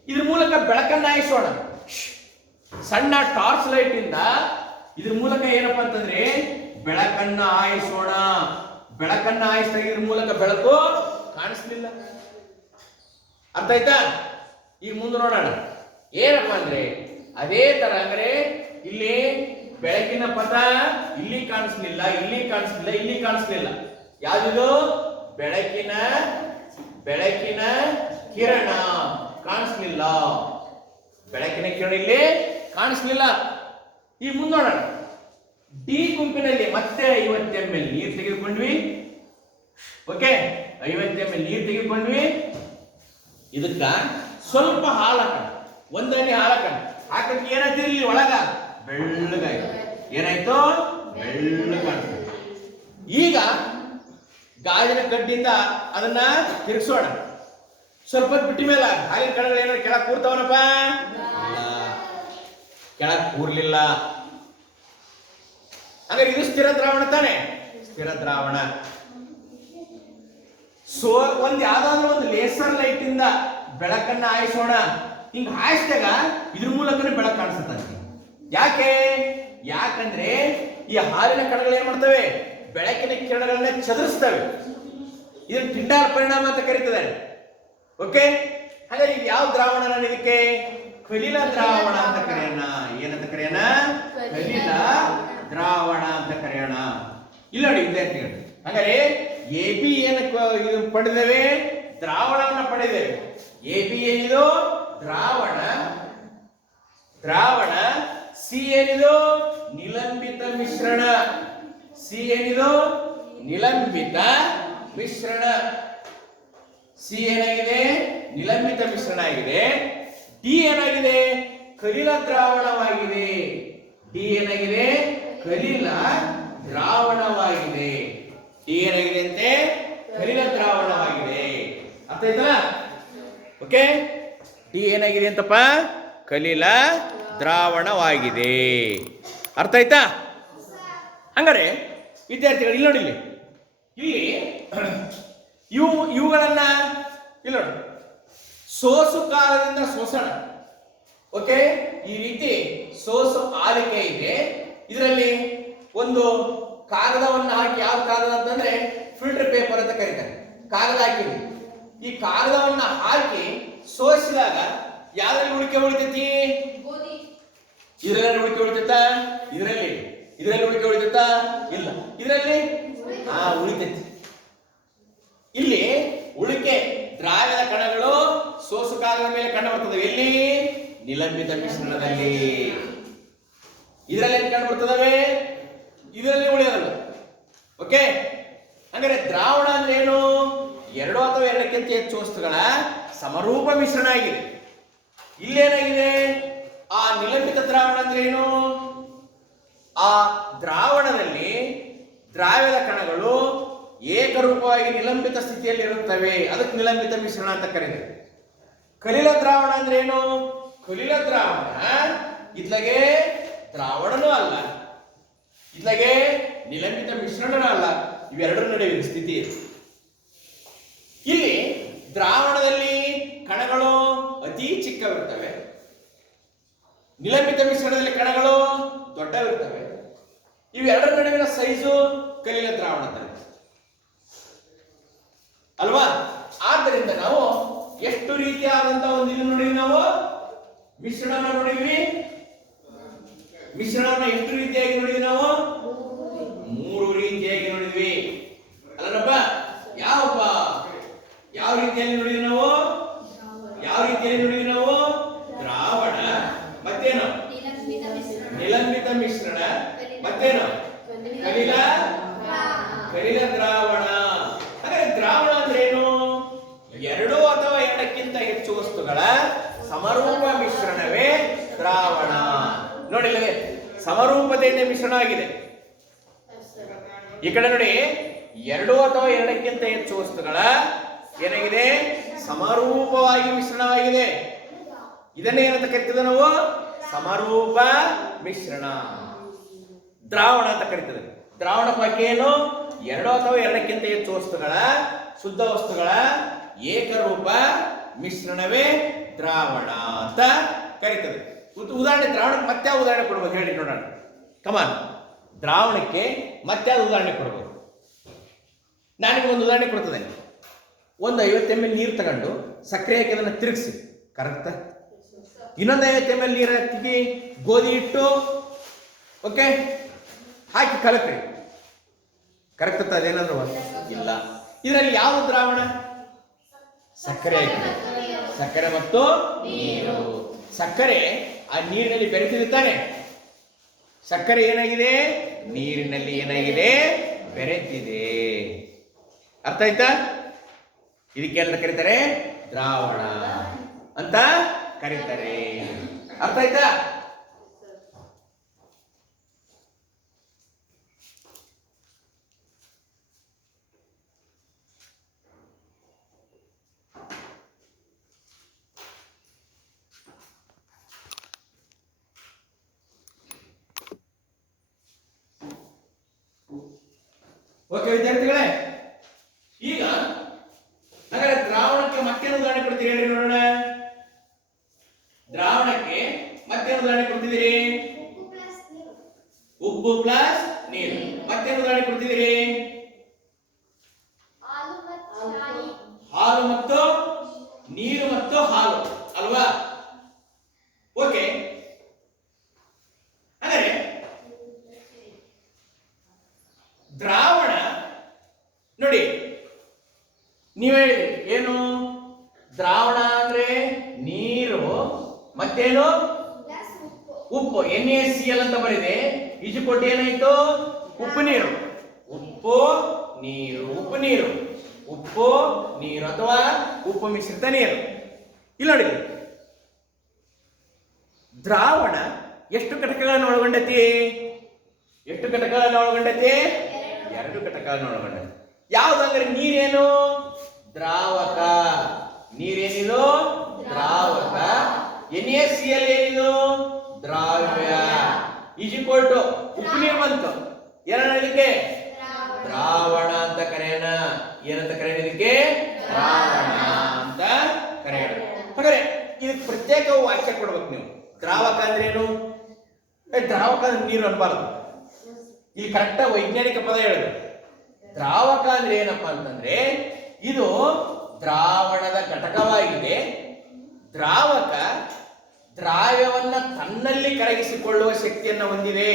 ಇದ್ರ ಮೂಲಕ ಬೆಳಕನ್ನ ಹಾಯಿಸೋಣ. ಸಣ್ಣ ಟಾರ್ಚ್ ಲೈಟ್ ಇಂದ ಇದ್ರ ಮೂಲಕ ಏನಪ್ಪಾ ಅಂತಂದ್ರೆ ಬೆಳಕನ್ನ ಹಾಯಿಸೋಣ. ಬೆಳಕನ್ನ ಹಾಯಿಸಿದಾಗ ಇದ್ರ ಮೂಲಕ ಬೆಳಕು ಕಾಣಿಸ್ಲಿಲ್ಲ. ಅರ್ಥ ಆಯ್ತಾ? ಈಗ ಮುಂದೆ ನೋಡೋಣ. ಏನಪ್ಪಾ ಅಂದ್ರೆ ಅದೇ ತರ ಅಂದ್ರೆ ಇಲ್ಲಿ ಬೆಳಕಿನ ಪಥ ಇಲ್ಲಿ ಕಾಣಿಸ್ಲಿಲ್ಲ, ಇಲ್ಲಿ ಕಾಣಿಸ್ಲಿಲ್ಲ, ಇಲ್ಲಿ ಕಾಣಿಸ್ಲಿಲ್ಲ. ಯಾವ್ದು? ಬೆಳಕಿನ ಕಿರಣ ಕಾಣಿಸ್ಲಿಲ್ಲ. ಬೆಳಕಿನ ಕಿರಣ ಇಲ್ಲಿ ಕಾಣಿಸ್ಲಿಲ್ಲ. ಈ ಮುಂದೋಣ. ಡಿ ಗುಂಪಿನಲ್ಲಿ ಮತ್ತೆ 50 ml ನೀರು ತೆಗೆದುಕೊಂಡ್ವಿ. ಓಕೆ, 50 ml ನೀರು ತೆಗೆದುಕೊಂಡ್ವಿ. ಇದಕ್ಕ ಸ್ವಲ್ಪ ಹಾಲು ಹಾಕೋಣ, ಒಂದನೇ ಹಾಲು ಹಾಕೋಣ. ಹಾಕಕ್ಕೆ ಏನಾಯ್ತು? ಇಲ್ಲಿ ಒಳಗ ಬೆಳ್ಳಗಾಯ್ತು. ಏನಾಯ್ತು? ಬೆಳ್ಳಗಾಯ್ತು. ಈಗ ಗಾಜಿನ ಕಡ್ಡಿಯಿಂದ ಅದನ್ನ ತಿರುಗಿಸೋಣ. ಸ್ವಲ್ಪ ಹೊತ್ತು ಬಿಟ್ಟ ಮೇಲೆ ಹಾಲಿನ ಕಣಗಳು ಏನಾದ್ರು ಕೆಳಗೆ ಕೂರ್ತಾವನಪ್ಪ? ಕೆಳಗೆ ಕೂರ್ಲಿಲ್ಲ. ಹಾಗಾದ್ರೆ ಇದು ಸ್ಥಿರ ದ್ರಾವಣ ತಾನೆ? ಸ್ಥಿರ ದ್ರಾವಣ. ಯಾವ್ದಾದ್ರು ಒಂದು ಲೇಸರ್ ಲೈಟ್ ಇಂದ ಬೆಳಕನ್ನ ಹಾಯಿಸೋಣ. ಹಿಂಗ ಹಾಯಿಸಿದಾಗ ಇದ್ರ ಮೂಲಕನೇ ಬೆಳಕು ಕಾಣಿಸುತ್ತೆ. ಯಾಕಂದ್ರೆ ಈ ಹಾಲಿನ ಕಣಗಳು ಏನ್ ಮಾಡ್ತವೆ? ಬೆಳಕಿನ ಕಿರಣಗಳನ್ನ ಚದುರಿಸ್ತವೆ. ಇದನ್ನ ಟಿಂಡಾಲ್ ಪರಿಣಾಮ ಅಂತ ಕರೀತದೆ. ಓಕೆ, ಹಾಗಾದ್ರೆ ಈಗ ಯಾವ ದ್ರಾವಣ ನಾನು ಇದಕ್ಕೆ? ಕಲಿಲ ದ್ರಾವಣ ಅಂತ ಕರೆಯೋಣ. ಏನಂತ ಕರೆಯೋಣ? ಕಲಿಲ ದ್ರಾವಣ ಅಂತ ಕರೆಯೋಣ. ಇಲ್ಲ ನೋಡಿ ವಿದ್ಯಾರ್ಥಿಗಳು, ಹಾಗಾದ್ರೆ ಎ ಬಿ ಏನಕ್ಕೆ ಇದು ಪಡೆದೇವೆ? ದ್ರಾವಣವನ್ನ ಪಡೆದೇವೆ. ಎ ಬಿ ಏನಿದು? ದ್ರಾವಣ. ಸಿ ಏನಿದು? ನಿಲಂಬಿತ ಮಿಶ್ರಣ. ಸಿ ಏನಿದು? ನಿಲಂಬಿತ ಮಿಶ್ರಣ. ಸಿ ಏನಾಗಿದೆ? ನಿಲಂಬಿತ ಮಿಶ್ರಣ ಆಗಿದೆ. ಡಿ ಏನಾಗಿದೆ? ಕಲಿಲ ದ್ರಾವಣವಾಗಿದೆ. ಡಿ ಏನಾಗಿದೆ? ಕಲಿಲ ದ್ರಾವಣವಾಗಿದೆ. ಡಿ ಏನಾಗಿದೆ ಅಂತೆ? ಕಲಿಲ ದ್ರಾವಣವಾಗಿದೆ. ಅರ್ಥ ಆಯ್ತಲ್ಲ? ಓಕೆ, ಡಿ ಏನಾಗಿದೆ ಅಂತಪ್ಪ? ಕಲಿಲ ದ್ರಾವಣವಾಗಿದೆ. ಅರ್ಥ ಆಯ್ತಾ? ಹಂಗಾರೆ ವಿದ್ಯಾರ್ಥಿಗಳು ಇಲ್ಲಿ ನೋಡಿ, ಇಲ್ಲಿ ಇವುಗಳನ್ನ ಇಲ್ಲಿ ನೋಡಿ, ಸೋಸು ಕಾಲದಿಂದ ಶೋಷಣ. ಓಕೆ, ಈ ರೀತಿ ಸೋಸು ಆಲಿಕೆ ಇದೆ. ಇದರಲ್ಲಿ ಒಂದು ಕಾಗದವನ್ನು ಹಾಕಿ, ಯಾವ ಕಾಗದ ಅಂತಂದ್ರೆ ಫಿಲ್ಟರ್ ಪೇಪರ್ ಅಂತ ಕರೀತಾರೆ. ಕಾಗದ ಹಾಕಿದ್ವಿ. ಈ ಕಾಗದವನ್ನ ಹಾಕಿ ಸೋಸಿದಾಗ ಯಾವ್ದ್ರಲ್ಲಿ ಉಳಿತೈತಿ? ಇದರಲ್ಲಿ ಉಳಿತೈತ? ಇದರಲ್ಲಿ ಉಳಿತೈತ? ಇಲ್ಲ, ಇದರಲ್ಲಿ ಉಳಿತೈತಿ. ಇಲ್ಲಿ ಉಳಿಕೆ ದ್ರಾವ್ಯದ ಕಣಗಳು ಸೋಸು ಕಾಗದ ಮೇಲೆ ಕಂಡು ಬರ್ತದೆ. ಎಲ್ಲಿ? ನಿಲಂಬಿತ ಮಿಶ್ರಣದಲ್ಲಿ. ಇದರಲ್ಲಿ ಏನು ಕಂಡು ಬರ್ತದವೆ? ಇದರಲ್ಲಿ ಉಳಿಯೋದಲ್ಲ. ಓಕೆ, ಹಂಗಾರೆ ದ್ರಾವಣ ಅಂದ್ರೆ ಏನು? ಎರಡು ಅಥವಾ ಎರಡಕ್ಕಿಂತ ಹೆಚ್ಚು ವಸ್ತುಗಳ ಸಮರೂಪ ಮಿಶ್ರಣ ಆಗಿದೆ. ಇಲ್ಲೇನಾಗಿದೆ? ಆ ನಿಲಂಬಿತ ದ್ರಾವಣ ಅಂದ್ರೆ ಏನು? ಆ ದ್ರಾವಣದಲ್ಲಿ ದ್ರಾವ್ಯದ ಕಣಗಳು ಏಕರೂಪವಾಗಿ ನಿಲಂಬಿತ ಸ್ಥಿತಿಯಲ್ಲಿ ಇರುತ್ತವೆ. ಅದಕ್ಕೆ ನಿಲಂಬಿತ ಮಿಶ್ರಣ ಅಂತ ಕರೀತಾರೆ. ಕಲಿಲ ದ್ರಾವಣ ಅಂದ್ರೆ ಏನು? ಕಲಿಲ ದ್ರಾವಣ ಇತ್ಲಗೆ ದ್ರಾವಣನೂ ಅಲ್ಲ, ಇತ್ಲಗೆ ನಿಲಂಬಿತ ಮಿಶ್ರಣನೂ ಅಲ್ಲ. ಇವೆರಡರ ನಡುವಿನ ಸ್ಥಿತಿ ಇದೆ. ಇಲ್ಲಿ ದ್ರಾವಣದಲ್ಲಿ ಕಣಗಳು ಅತಿ ಚಿಕ್ಕವಿರ್ತವೆ, ನಿಲಂಬಿತ ಮಿಶ್ರಣದಲ್ಲಿ ಕಣಗಳು ದೊಡ್ಡವಿರ್ತವೆ. ಇವೆರಡರ ನಡುವಿನ ಸೈಜು ಕಲಿಲ ದ್ರಾವಣ ಅಲ್ವಾ? ಆದ್ದರಿಂದ ನಾವು ಎಷ್ಟು ರೀತಿಯಾದಂತಹ ಒಂದು ಇದು ನೋಡಿದ್ವಿ. ನಾವು ಮಿಶ್ರಣ ನೋಡಿದ್ವಿ. ಮಿಶ್ರಣವನ್ನು ಎಷ್ಟು ರೀತಿಯಾಗಿ ನೋಡಿದ್ವಿ? ನಾವು 3 ರೀತಿಯಾಗಿ ನೋಡಿದ್ವಿ ಅಲ್ಲಪ್ಪ. ಯಾವ ರೀತಿಯಲ್ಲಿ ನೋಡಿದ್ವಿ ನಾವು? ದ್ರಾವಣ, ಮತ್ತೇನು? ನಿಲಂಬಿತ ಮಿಶ್ರಣ, ಮತ್ತೇನು? ಕಲಿಲ ದ್ರಾವಣ. ಹಾಗಾದ್ರೆ ದ್ರಾವಣ ಅಂದ್ರೆ ಏನು? ಎರಡು ಅಥವಾ ಎರಡಕ್ಕಿಂತ ಹೆಚ್ಚು ವಸ್ತುಗಳ ಸಮರೂಪ ಮಿಶ್ರಣವೇ ದ್ರಾವಣ. ನೋಡಿ, ಸಮರೂಪತೆಯಿಂದ ಮಿಶ್ರಣ ಆಗಿದೆ. ಈ ಕಡೆ ನೋಡಿ, ಎರಡು ಅಥವಾ ಎರಡಕ್ಕಿಂತ ಹೆಚ್ಚು ವಸ್ತುಗಳ ಏನಾಗಿದೆ? ಸಮರೂಪವಾಗಿ ಮಿಶ್ರಣವಾಗಿದೆ. ಇದನ್ನೇ ಏನಂತ ಕರಿತದೆ? ನಾವು ಸಮರೂಪ ಮಿಶ್ರಣ, ದ್ರಾವಣ ಅಂತ ಕರಿತದೆ. ದ್ರಾವಣ ಪೈಕಿ ಏನು? ಎರಡು ಅಥವಾ ಎರಡಕ್ಕಿಂತ ಹೆಚ್ಚು ವಸ್ತುಗಳ, ಶುದ್ಧ ವಸ್ತುಗಳ ಏಕರೂಪ ಮಿಶ್ರಣವೇ ದ್ರಾವಣ ಅಂತ ಕರೀತದೆ. ಉದಾಹರಣೆ, ದ್ರಾವಣಕ್ಕೆ ಮತ್ತೆ ಯಾವ ಉದಾಹರಣೆ ಕೊಡ್ಬೋದು ಹೇಳಿ ನೋಡೋಣ. ಕಮಾನ್, ದ್ರಾವಣಕ್ಕೆ ಮತ್ತೆ ಯಾವ ಉದಾಹರಣೆ ಕೊಡ್ಬೋದು? ನಾನಿಗೆ ಒಂದು ಉದಾಹರಣೆ ಕೊಡ್ತದೆ. ಒಂದು 50 ml ನೀರು ತಗೊಂಡು ಸಕ್ಕರೆ ಹಾಕಿ ಅದನ್ನು ತಿರುಗಿಸಿ. ಕರೆಕ್ಟ್? ಇನ್ನೊಂದು 50 ml ನೀರು ಹಾಕಿ ಗೋಧಿ ಹಿಟ್ಟು ಓಕೆ ಹಾಕಿ ಕಲಕ್ರಿ. ಕರೆಕ್ಟ್ ಅದೇನಾದ್ರು ಇಲ್ಲ. ಇದರಲ್ಲಿ ಯಾವ ದ್ರಾವಣ? ಸಕ್ಕರೆ ಹಾಕಿದೆ. ಸಕ್ಕರೆ ಮತ್ತು ನೀರು. ಸಕ್ಕರೆ ಆ ನೀರಿನಲ್ಲಿ ಬೆರೆತಿರುತ್ತಾನೆ. ಸಕ್ಕರೆ ಏನಾಗಿದೆ? ನೀರಿನಲ್ಲಿ ಏನಾಗಿದೆ? ಬೆರೆತಿದೆ. ಅರ್ಥ ಆಯ್ತಾ? ಇದಕ್ಕೆಲ್ಲ ಕರೀತಾರೆ ದ್ರಾವಣ ಅಂತ ಕರೀತಾರೆ. ಅರ್ಥ ಆಯ್ತಾ? ಓಕೆ ವಿದ್ಯಾರ್ಥಿಗಳೇ, ಈಗ ಹಾಗಾದ್ರೆ ದ್ರಾವಣಕ್ಕೆ ಮತ್ತೇನು ಉದಾಹರಣೆ ಕೊಡ್ತೀರಿ ಹೇಳಿ ನೋಡೋಣ. ದ್ರಾವಣಕ್ಕೆ ಮತ್ತೇನು ಉದಾಹರಣೆ ಕೊಡ್ತಿದ್ದೀರಿ? ಉಪ್ಪು ಪ್ಲಸ್ ನೀರು. ಮತ್ತೇನು ಉದಾಹರಣೆ ಕೊಡ್ತಿದ್ದೀರಿ? ಹಾಲು ಮತ್ತು ನೀರು ಮತ್ತು ಹಾಲು ಅಲ್ವಾ? ಓಕೆ, ಅಂದರೆ ದ್ರಾವಣ ನೋಡಿ, ನೀವು ಹೇಳಿದ್ರಿ ಏನು? ದ್ರಾವಣ ಅಂದ್ರೆ ನೀರು ಮತ್ತೇನು? ಉಪ್ಪು. NaCl ಅಂತ ಬರಿದೆ. ಈಜು ಕೊಟ್ಟು ಏನಾಯ್ತು? ಉಪ್ಪು ನೀರು. ಉಪ್ಪು ನೀರು, ಉಪ್ಪು ನೀರು, ಉಪ್ಪು ನೀರು ಅಥವಾ ಉಪ್ಪು ಮಿಶ್ರಿತ ನೀರು. ಇಲ್ಲಿ ನೋಡಿ, ದ್ರಾವಣ ಎಷ್ಟು ಘಟಕಗಳನ್ನು ಒಳಗೊಂಡೈತಿ? ಎಷ್ಟು ಘಟಕಗಳನ್ನು ಒಳಗೊಂಡೈತಿ? 2 ಘಟಕಗಳನ್ನು ಒಳಗೊಂಡೈತಿ. ಯಾವುದಂದ್ರೆ ನೀರೇನು? ದ್ರಾವಕ. ನೀರೇನಿದು? ದ್ರಾವಕ. NaCl ಏನಿದು? ದ್ರಾವ್ಯ. ಈಜಿಕೊಟ್ಟು ಉಪ್ಪು ನೀರು ಬಂತು. ಏನಕ್ಕೆ? ದ್ರಾವಣ ಅಂತ ಕರೆಯೋಣ. ಏನಂತ ಕರೆಯೋಣ? ಇದಕ್ಕೆ ದ್ರಾವಣ ಅಂತ ಕರೆಯೋಣ. ಹಾಗಾದ್ರೆ ಇದಕ್ಕೆ ಪ್ರತ್ಯೇಕ ವಾಕ್ಯ ಕೊಡ್ಬೇಕು ನೀವು. ದ್ರಾವಕ ಅಂದ್ರೆ ಏನು? ದ್ರಾವಕ ಅಂದ್ರೆ ನೀರು ಅನ್ಬಾರ್ದು. ಇಲ್ಲಿ ಕರೆಕ್ಟ್ ವೈಜ್ಞಾನಿಕ ಪದ ಹೇಳುದು. ದ್ರಾವಕ ಅಂದ್ರೆ ಏನಪ್ಪಾ ಅಂತಂದ್ರೆ ಇದು ದ್ರಾವಣದ ಘಟಕವಾಗಿದೆ. ದ್ರಾವಕ ದ್ರಾವ್ಯವನ್ನ ತನ್ನಲ್ಲಿ ಕರಗಿಸಿಕೊಳ್ಳುವ ಶಕ್ತಿಯನ್ನು ಹೊಂದಿದೆ.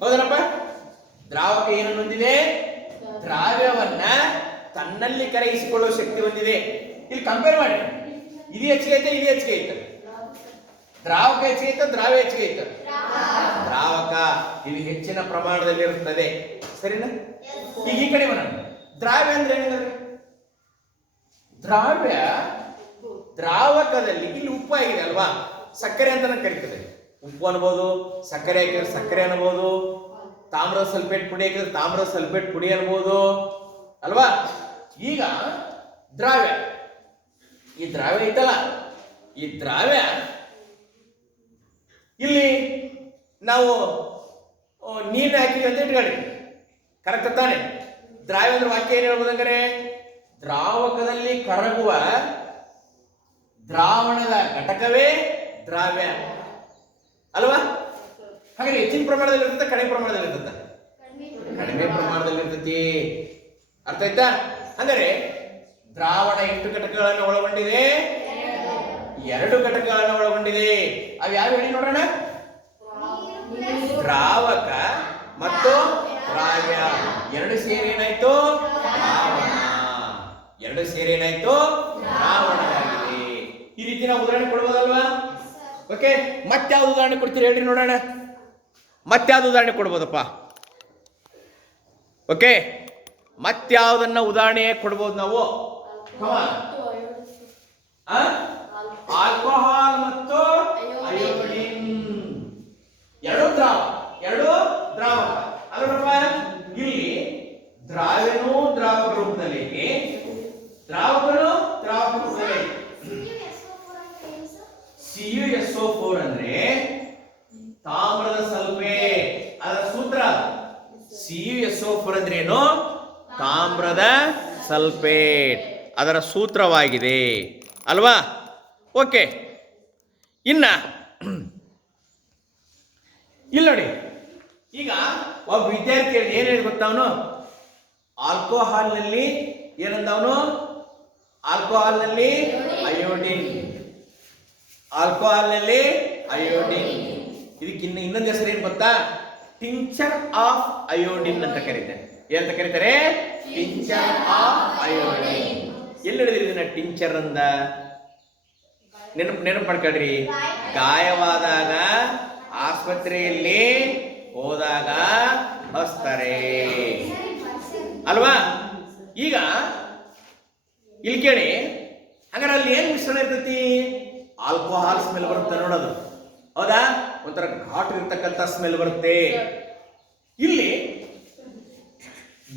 ಹೌದನಪ್ಪ? ದ್ರಾವಕ ಏನನ್ನು ಹೊಂದಿದೆ? ದ್ರಾವ್ಯವನ್ನ ತನ್ನಲ್ಲಿ ಕರಗಿಸಿಕೊಳ್ಳುವ ಶಕ್ತಿ ಹೊಂದಿದೆ. ಇಲ್ಲಿ ಕಂಪೇರ್ ಮಾಡಿ, ಇದು ಹೆಚ್ಚಿಗೆ ಐತೆ, ಇದು ಹೆಚ್ಚಿಗೆ ಐತೆ. ದ್ರಾವಕ ಹೆಚ್ಚಿಗೆ ಐತೆ, ದ್ರಾವ್ಯ ಹೆಚ್ಚಿಗೆ ಐತೆ. ದ್ರಾವಕ ಇದು ಹೆಚ್ಚಿನ ಪ್ರಮಾಣದಲ್ಲಿ ಇರುತ್ತದೆ. ಸರಿನಾ? ಈಗ ಈ ಕಡೆ ಬರೋಣ. ದ್ರಾವ್ಯ ಅಂದ್ರೆ ಏನಂದ್ರೆ ದ್ರಾವ್ಯ ದ್ರಾವಕದಲ್ಲಿ ಇಲ್ಲಿ ಉಪ್ಪು ಆಗಿದೆ ಅಲ್ವಾ? ಸಕ್ಕರೆ ಅಂತ ಕರೀತದೆ. ಉಪ್ಪು ಅನ್ಬೋದು, ಸಕ್ಕರೆ ಹಾಕಿದ್ರೆ ಸಕ್ಕರೆ ಅನ್ಬೋದು, ತಾಮ್ರ ಸಲ್ಫೇಟ್ ಪುಡಿ ಹಾಕಿದ್ರೆ ತಾಮ್ರ ಸಲ್ಫೇಟ್ ಪುಡಿ ಅನ್ಬೋದು ಅಲ್ವಾ? ಈಗ ದ್ರಾವ್ಯ, ಈ ದ್ರಾವ್ಯ ಐತಲ್ಲ, ಈ ದ್ರಾವ್ಯ ಇಲ್ಲಿ ನಾವು ನೀರು ಹಾಕಿವಿ ಅಂತ ಇಟ್ಕೊಳ್ಳಿ. ಕರೆಕ್ಟ್ ತಾನೆ? ದ್ರಾವ್ಯ ಅಂದ್ರೆ ವಾಕ್ಯ ಏನ್ ಹೇಳ್ಬೋದಂದ್ರೆ ದ್ರಾವಕದಲ್ಲಿ ಕರಗುವ ದ್ರಾವಣದ ಘಟಕವೇ ದ್ರಾವ್ಯ ಅಲ್ವಾ? ಹಾಗಾದ್ರೆ ಹೆಚ್ಚಿನ ಪ್ರಮಾಣದಲ್ಲಿ ಇರ್ತದೆ, ಕಡಿಮೆ ಪ್ರಮಾಣದಲ್ಲಿ ಇರ್ತದೆ? ಕಡಿಮೆ ಪ್ರಮಾಣದಲ್ಲಿ ಇರ್ತತಿ. ಅರ್ಥ ಆಯ್ತಾ? ಅಂದರೆ ದ್ರಾವಣ ಎಷ್ಟು ಘಟಕಗಳನ್ನು ಒಳಗೊಂಡಿದೆ? 2 ಘಟಕಗಳನ್ನು ಒಳಗೊಂಡಿದೆ. ಅವು ಯಾವ ಹೇಳಿ ನೋಡೋಣ. ದ್ರಾವಕ ಮತ್ತು ದ್ರಾವ್ಯ 2 ಸೇರಿ ಏನಾಯ್ತು? ದ್ರಾವಣ. 2 ಸೇರಿ ಏನಾಯ್ತು? ದ್ರಾವಣವಾಗಿದೆ. ಈ ರೀತಿ ನಾವು ಉದಾಹರಣೆ ಕೊಡ್ಬೋದಲ್ವಾ? ಓಕೆ, ಮತ್ಯಾವ್ದು ಉದಾಹರಣೆ ಕೊಡ್ತೀರಿ ಹೇಳ್ರಿ ನೋಡೋಣ. ಮತ್ಯಾವ್ದು ಉದಾಹರಣೆ ಕೊಡ್ಬೋದಪ್ಪ? ಓಕೆ, ಮತ್ಯಾವುದನ್ನ ಉದಾಹರಣೆ ಕೊಡ್ಬೋದು ನಾವು? ಆಲ್ಕೋಹಾಲ್ ಮತ್ತು ಅಯೋಡಿನ್. 2 ದ್ರಾವಕ ಅಲ್ವಾ? ಇಲ್ಲಿ ದ್ರಾವ್ಯನೂ ದ್ರಾವಕ ರೂಪದಲ್ಲಿ, ದ್ರಾವಕನು ದ್ರಾವಕ ರೂಪದಲ್ಲಿ. CuSO4 ಅಂದ್ರೆ ತಾಮ್ರದ ಸಲ್ಫೇಟ್. ಅದರ ಸೂತ್ರ CuSO4 ಅಂದ್ರೆ ಏನು? ತಾಮ್ರದ ಸಲ್ಫೇಟ್. ಅದರ ಸೂತ್ರವಾಗಿದೆ ಅಲ್ವಾ? ಓಕೆ, ಇನ್ನ ಇಲ್ಲಿ ನೋಡಿ, ಈಗ ಒಬ್ಬ ವಿದ್ಯಾರ್ಥಿ ಏನ್ ಹೇಳಿ ಗೊತ್ತವನು? ಆಲ್ಕೋಹಾಲ್ನಲ್ಲಿ ಏನಂದವನು? ಆಲ್ಕೋಹಾಲ್ನಲ್ಲಿ ಅಯೋಡಿನ್. ಆಲ್ಕೋಹಾಲ್ನಲ್ಲಿ ಅಯೋಡಿನ್. ಇದಕ್ಕೆ ಇನ್ನೊಂದು ಹೆಸರು ಏನ್ ಗೊತ್ತಾ? ಟಿಂಚರ್ ಆಫ್ ಅಯೋಡಿನ್ ಅಂತ ಕರೀತಾರೆ. ಏನಂತ ಕರೀತಾರೆ? Tincture of iodine. ಎಲ್ಲಿ ಹಿಡಿದ್ರಿ ಇದನ್ನ ಟಿಂಚರ್ ಅಂದ? ನೆನಪು ಮಾಡ್ಕೊಳ್ರಿ. ಗಾಯವಾದಾಗ ಆಸ್ಪತ್ರೆಯಲ್ಲಿ ಹೋದಾಗ ಹಚ್ತಾರೆ ಅಲ್ವಾ? ಈಗ ಇಲ್ಲಿ ಕೇಳಿ, ಹಾಗಾದ್ರೆ ಅಲ್ಲಿ ಏನ್ ಮಿಶ್ರಣ ಇರ್ತೈತಿ? ಆಲ್ಕೋಹಾಲ್ ಸ್ಮೆಲ್ ಬರುತ್ತೆ ನೋಡೋದು, ಹೌದಾ? ಒಂಥರ ಘಾಟ್ ಇರ್ತಕ್ಕಂಥ ಸ್ಮೆಲ್ ಬರುತ್ತೆ. ಇಲ್ಲಿ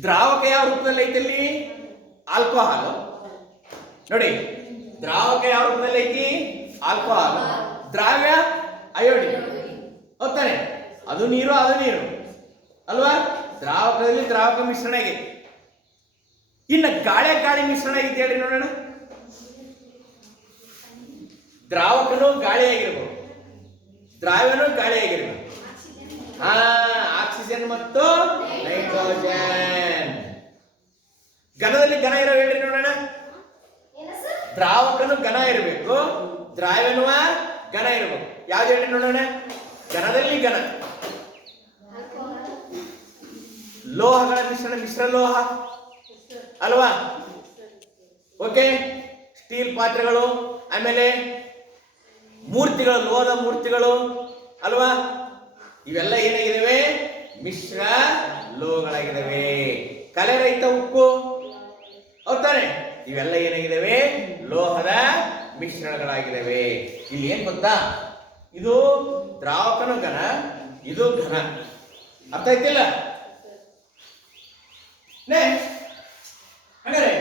ದ್ರಾವಕ ಯಾವ ರೂಪದಲ್ಲಿ ಐತಿ? ಆಲ್ಕೋಹಾಲ್. ನೋಡಿ, ದ್ರಾವಕ ಯಾವ ರೂಪದಲ್ಲಿ ಐತಿ? ಆಲ್ಕೋಹಾಲ್. ದ್ರಾವ್ಯ ಅಯೋಡಿನ್, ಹೌದಾನೆ? ಅದು ನೀರು ಅಲ್ವಾ? ದ್ರಾವಕದಲ್ಲಿ ದ್ರಾವಕ ಮಿಶ್ರಣ ಆಗೈತಿ. ಇನ್ನು ಗಾಳಿ ಮಿಶ್ರಣ ಐತಿ ಹೇಳಿ ನೋಡೋಣ. ದ್ರಾವಕನು ಗಾಳಿ ಆಗಿರ್ಬೋದು, ದ್ರಾವ್ಯನು ಗಾಳಿ ಆಗಿರ್ಬೋದು. ಆಕ್ಸಿಜನ್ ಮತ್ತು ನೈಟ್ರೋಜನ್. ಘನದಲ್ಲಿ ಘನ ಇರೋ ಹೇಳ್ರಿ ನೋಡೋಣ. ದ್ರಾವಕನು ಘನ ಇರಬೇಕು, ದ್ರಾವ್ಯನು ಘನ ಇರಬೇಕು. ಯಾವ್ದು ಹೇಳ್ರಿ ನೋಡೋಣ? ಘನದಲ್ಲಿ ಘನ. ಲೋಹಗಳ ಮಿಶ್ರ ಲೋಹ ಅಲ್ವಾ? ಓಕೆ. ಸ್ಟೀಲ್ ಪಾತ್ರೆಗಳು, ಆಮೇಲೆ ಮೂರ್ತಿಗಳು, ಲೋಹದ ಮೂರ್ತಿಗಳು ಅಲ್ವಾ? ಇವೆಲ್ಲ ಏನಾಗಿದ್ದಾವೆ? ಮಿಶ್ರ ಲೋಹಗಳಾಗಿದ್ದಾವೆ. ಕಲೆ ರಹಿತ ಉಪ್ಪು, ಹೌದಾನೆ? ಇವೆಲ್ಲ ಏನಾಗಿದ್ದಾವೆ? ಲೋಹದ ಮಿಶ್ರಣಗಳಾಗಿದ್ದಾವೆ. ಇಲ್ಲಿ ಏನ್ ಗೊತ್ತಾ? ಇದು ದ್ರಾವಕನು ಘನ, ಇದು ಘನ. ಅರ್ಥ ಆಯ್ತಿಲ್ಲ? ಹಾಗಾದ್ರೆ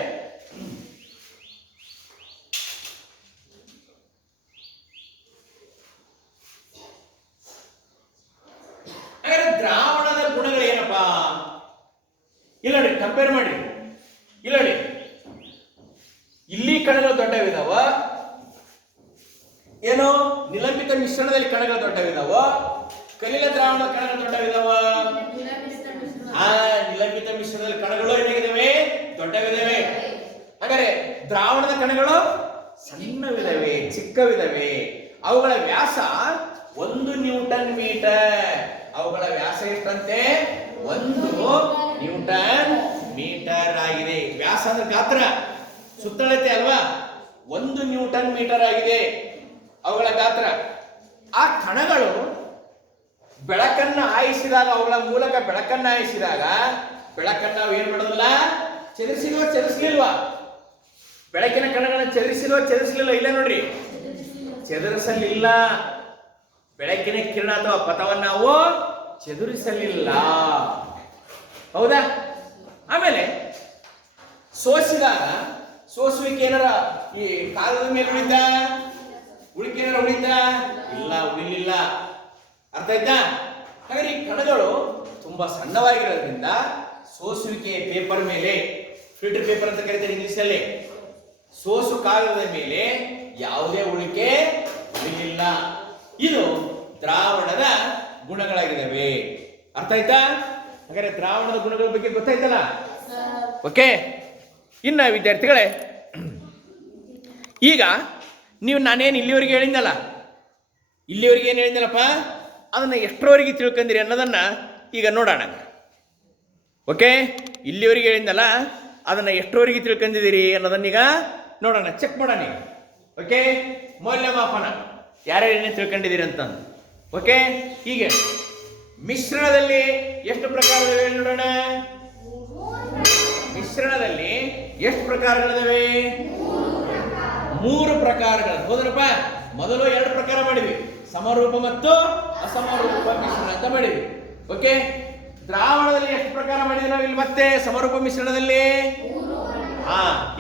ದ್ರಾವಣದ ಗುಣಗಳು ಏನಪ್ಪಾ? ಇಲ್ಲ ನೋಡಿ, ಕಂಪೇರ್ ಮಾಡಿ. ಇಲ್ಲ ನೋಡಿ, ಇಲ್ಲಿ ಕಣಗಳು ದೊಡ್ಡವಿದಾವ, ಏನೋ ನಿಲಂಬಿತ ಮಿಶ್ರಣದಲ್ಲಿ ಕಣಗಳು ದೊಡ್ಡವಿದಾವ, ಕಲಿಲ ದ್ರಾವಣದ ಕಣಗಳು ದೊಡ್ಡವಿದಾವ. ನಿಲಂಬಿತ ಮಿಶ್ರಣದಲ್ಲಿ ಕಣಗಳು ಏನಾಗಿದ್ದಾವೆ? ದೊಡ್ಡವಿದಾವೆ. ಹಾಗಾದ್ರೆ ದ್ರಾವಣದ ಕಣಗಳು ಸಣ್ಣವಿದಾವೆ, ಚಿಕ್ಕವಿದಾವೆ. ಅವುಗಳ ವ್ಯಾಸ 1 ನ್ಯೂಟನ್ ಮೀಟರ್. ಅವುಗಳ ವ್ಯಾಸ ಎಷ್ಟಂತೆ? 1 ನ್ಯೂಟನ್ ಮೀಟರ್ ಆಗಿದೆ. ವ್ಯಾಸ ಅಂದ್ರೆ ಗಾತ್ರ, ಸುತ್ತಳತೆ ಅಲ್ವಾ? 1 ನ್ಯೂಟನ್ ಮೀಟರ್ ಆಗಿದೆ ಅವುಗಳ ಗಾತ್ರ. ಆ ಕಣಗಳು ಬೆಳಕನ್ನ ಹಾಯಿಸಿದಾಗ, ಅವುಗಳ ಮೂಲಕ ಬೆಳಕನ್ನ ಹಾಯಿಸಿದಾಗ, ಬೆಳಕನ್ನ ನಾವು ಏನ್ ಮಾಡೋದಿಲ್ಲ? ಚದುರಿಸಲಿಲ್ವಾ? ಬೆಳಕಿನ ಕಣಗಳನ್ನು ಚದುರಿಸಲಿಲ್ಲ? ಇಲ್ಲ ನೋಡ್ರಿ, ಚದುರಿಸಲಿಲ್ಲ. ಬೆಳಕಿನ ಕಿರಣ ಅಥವಾ ಪಥವನ್ನು ನಾವು ಚದುರಿಸಲಿಲ್ಲ, ಹೌದಾ? ಆಮೇಲೆ ಸೋಸಿದಾಗ, ಸೋಸುವಿಕೆ ಏನಾರ ಈ ಕಾಗದ ಮೇಲೆ ಉಳಿಕೇನಾರ ಉಳಿತಾ? ಇಲ್ಲ, ಉಳಿಲಿಲ್ಲ. ಅರ್ಥ ಆಯ್ತಾ? ಹಾಗಾದ್ರೆ ಈ ಕಣಗಳು ತುಂಬಾ ಸಣ್ಣವಾಗಿರೋದ್ರಿಂದ ಸೋಸುವಿಕೆ ಪೇಪರ್ ಮೇಲೆ, ಫಿಲ್ಟರ್ ಪೇಪರ್ ಅಂತ ಕರೀತಾರೆ ಇಂಗ್ಲಿಷಲ್ಲಿ, ಸೋಸು ಕಾಗದದ ಮೇಲೆ ಯಾವುದೇ ಉಳಿಕೆ ಉಳಿಲಿಲ್ಲ. ಇದು ದ್ರಾವಣದ ಗುಣಗಳಾಗಿದ್ದಾವೆ. ಅರ್ಥ ಆಯ್ತಾ? ಹಾಗಾದ್ರೆ ದ್ರಾವಣದ ಗುಣಗಳ ಬಗ್ಗೆ ಗೊತ್ತಾಯ್ತಲ್ಲ? ಓಕೆ. ಇನ್ನು ವಿದ್ಯಾರ್ಥಿಗಳೇ, ಈಗ ನೀವು ನಾನೇನು ಇಲ್ಲಿವರೆಗೆ ಹೇಳಿದ್ನಲ್ಲ, ಇಲ್ಲಿವರೆಗೆ ಏನು ಹೇಳಿದ್ನಲ್ಲಪ್ಪ, ಅದನ್ನು ಎಷ್ಟರವರೆಗೆ ತಿಳ್ಕೊಂಡಿರಿ ಅನ್ನೋದನ್ನ ಈಗ ನೋಡೋಣ. ಓಕೆ, ಇಲ್ಲಿವರೆಗೆ ಹೇಳಿದ್ನಲ್ಲ, ಅದನ್ನು ಎಷ್ಟರವರೆಗೆ ತಿಳ್ಕೊಂಡಿದ್ದೀರಿ ಅನ್ನೋದನ್ನೀಗ ನೋಡೋಣ, ಚೆಕ್ ಮಾಡೋಣ. ಓಕೆ, ಮೌಲ್ಯಮಾಪನ ಯಾರ್ಯಾರೇನೇ ತಿಳ್ಕೊಂಡಿದ್ದೀರಿ ಅಂತ. ಓಕೆ, ಹೀಗೆ ಮಿಶ್ರಣದಲ್ಲಿ ಎಷ್ಟು ಪ್ರಕಾರಗಳಿವೆ ನೋಡೋಣ. ಮಿಶ್ರಣದಲ್ಲಿ ಎಷ್ಟು ಪ್ರಕಾರಗಳಿವೆ? 3 ಪ್ರಕಾರಗಳು. ಹೌದನಪ್ಪ? ಮೊದಲು 2 ಪ್ರಕಾರ ಮಾಡಿದ್ವಿ, ಸಮರೂಪ ಮತ್ತು ಅಸಮರೂಪ ಮಿಶ್ರಣ ಅಂತ ಮಾಡಿದ್ವಿ. ಓಕೆ, ದ್ರಾವಣದಲ್ಲಿ ಎಷ್ಟು ಪ್ರಕಾರ ಮಾಡಿದ್ವಿ ನಾವು ಇಲ್ಲಿ? ಮತ್ತೆ ಸಮರೂಪ ಮಿಶ್ರಣದಲ್ಲಿ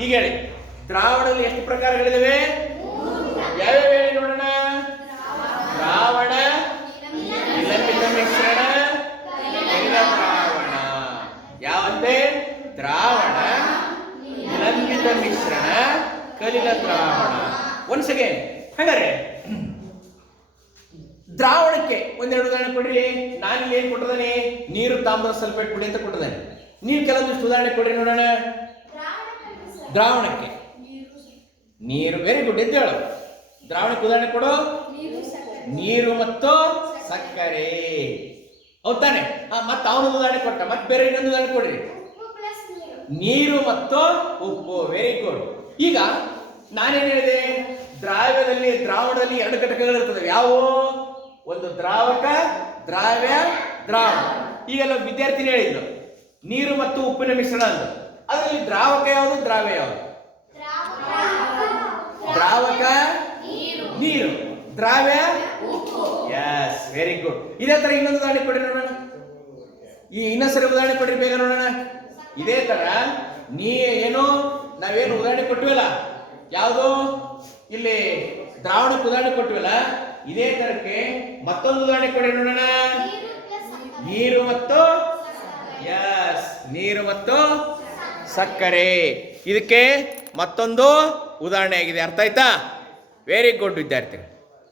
ಈಗ ಹೇಳಿ, ದ್ರಾವಣದಲ್ಲಿ ಎಷ್ಟು ಪ್ರಕಾರಗಳಿವೆ? ಯಾವ್ಯಾವ ಹೇಳಿ ನೋಡೋಣ. ದ್ರಾವಣ, ನಿಲಂಬಿತ ಮಿಶ್ರಣ, ಕಲಿಲ ದ್ರಾವಣ. ಯಾವಂತೆ? ದ್ರಾವಣ, ನಿಲಂಬಿತ ಮಿಶ್ರಣ, ಕಲಿಲ ದ್ರಾವಣ. ಒನ್ಸ್ ಅಗೇನ್, ಹಾಗಾದ್ರೆ ದ್ರಾವಣಕ್ಕೆ ಒಂದೆರಡು ಉದಾಹರಣೆ ಕೊಡ್ರಿ. ನಾನಿಲ್ಲಿ ಏನ್ ಕೊಟ್ಟಿದ್ದಾನೆ? ನೀರು ತಾಮ್ರದ ಸಲ್ಫೇಟ್ ಪುಡಿ ಅಂತ ಕೊಟ್ಟಿದ್ದಾನೆ. ನೀವು ಕೆಲವೊಂದಿಷ್ಟು ಉದಾಹರಣೆ ಕೊಡ್ರಿ ನೋಡೋಣ. ದ್ರಾವಣಕ್ಕೆ ನೀರು, ವೆರಿ ಗುಡ್, ಎದ್ದು ಹೇಳು. ದ್ರಾವಣಕ್ಕೆ ಉದಾಹರಣೆ ಕೊಡು. ನೀರು ಮತ್ತು ಸಕ್ಕರೆ. ಹೌದಾನೆ? ಮತ್ತೆ ಅವನೊಂದು ಉದಾಹರಣೆ ಕೊಟ್ಟ. ಮತ್ತೆ ಬೇರೆ ಇನ್ನೊಂದು ಉದಾಹರಣೆ ಕೊಡ್ರಿ. ನೀರು ಮತ್ತು ಉಪ್ಪು. Very good. ಈಗ ನಾನೇನ್ ಹೇಳಿದೆ, ದ್ರಾವಣದಲ್ಲಿ ಎರಡು ಘಟಕಗಳು ಇರ್ತದೆ. ಯಾವುವು? ಒಂದು ದ್ರಾವಕ, ದ್ರಾವ್ಯ, ದ್ರಾವಣ. ಈಗೆಲ್ಲ ವಿದ್ಯಾರ್ಥಿನಿ ಹೇಳಿದ್ರು ನೀರು ಮತ್ತು ಉಪ್ಪಿನ ಮಿಶ್ರಣ ಅಂತ. ಅದರಲ್ಲಿ ದ್ರಾವಕ ಯಾವುದು, ದ್ರಾವ್ಯ ಯಾವುದು? ದ್ರಾವಕ ನೀರು, ದ್ರಾವ್ಯ ಎಸ್, ವೆರಿ ಗುಡ್. ಇದೇ ತರ ಇನ್ನೊಂದು ಉದಾಹರಣೆ ಕೊಡ್ರಿ ನೋಡೋಣ. ಇನ್ನೊಂದ್ಸರಿ ಉದಾಹರಣೆ ಕೊಡ್ರಿ ಬೇಗ ನೋಡೋಣ. ಇದೇ ತರ ಏನು ನಾವೇನು ಉದಾಹರಣೆ ಕೊಟ್ಟಿವಲ್ಲ, ಯಾವುದು ಇಲ್ಲಿ ದ್ರಾವಣಕ್ಕೆ ಉದಾಹರಣೆ ಕೊಟ್ಟಿವಲ್ಲ, ಇದೇ ತರಕ್ಕೆ ಮತ್ತೊಂದು ಉದಾಹರಣೆ ಕೊಡಿ ನೋಡೋಣ. ನೀರು ಮತ್ತು ಎಸ್, ನೀರು ಮತ್ತು ಸಕ್ಕರೆ. ಇದಕ್ಕೆ ಮತ್ತೊಂದು ಉದಾಹರಣೆ ಆಗಿದೆ. ಅರ್ಥ ಆಯ್ತಾ? ವೆರಿ ಗುಡ್ ವಿದ್ಯಾರ್ಥಿಗಳು.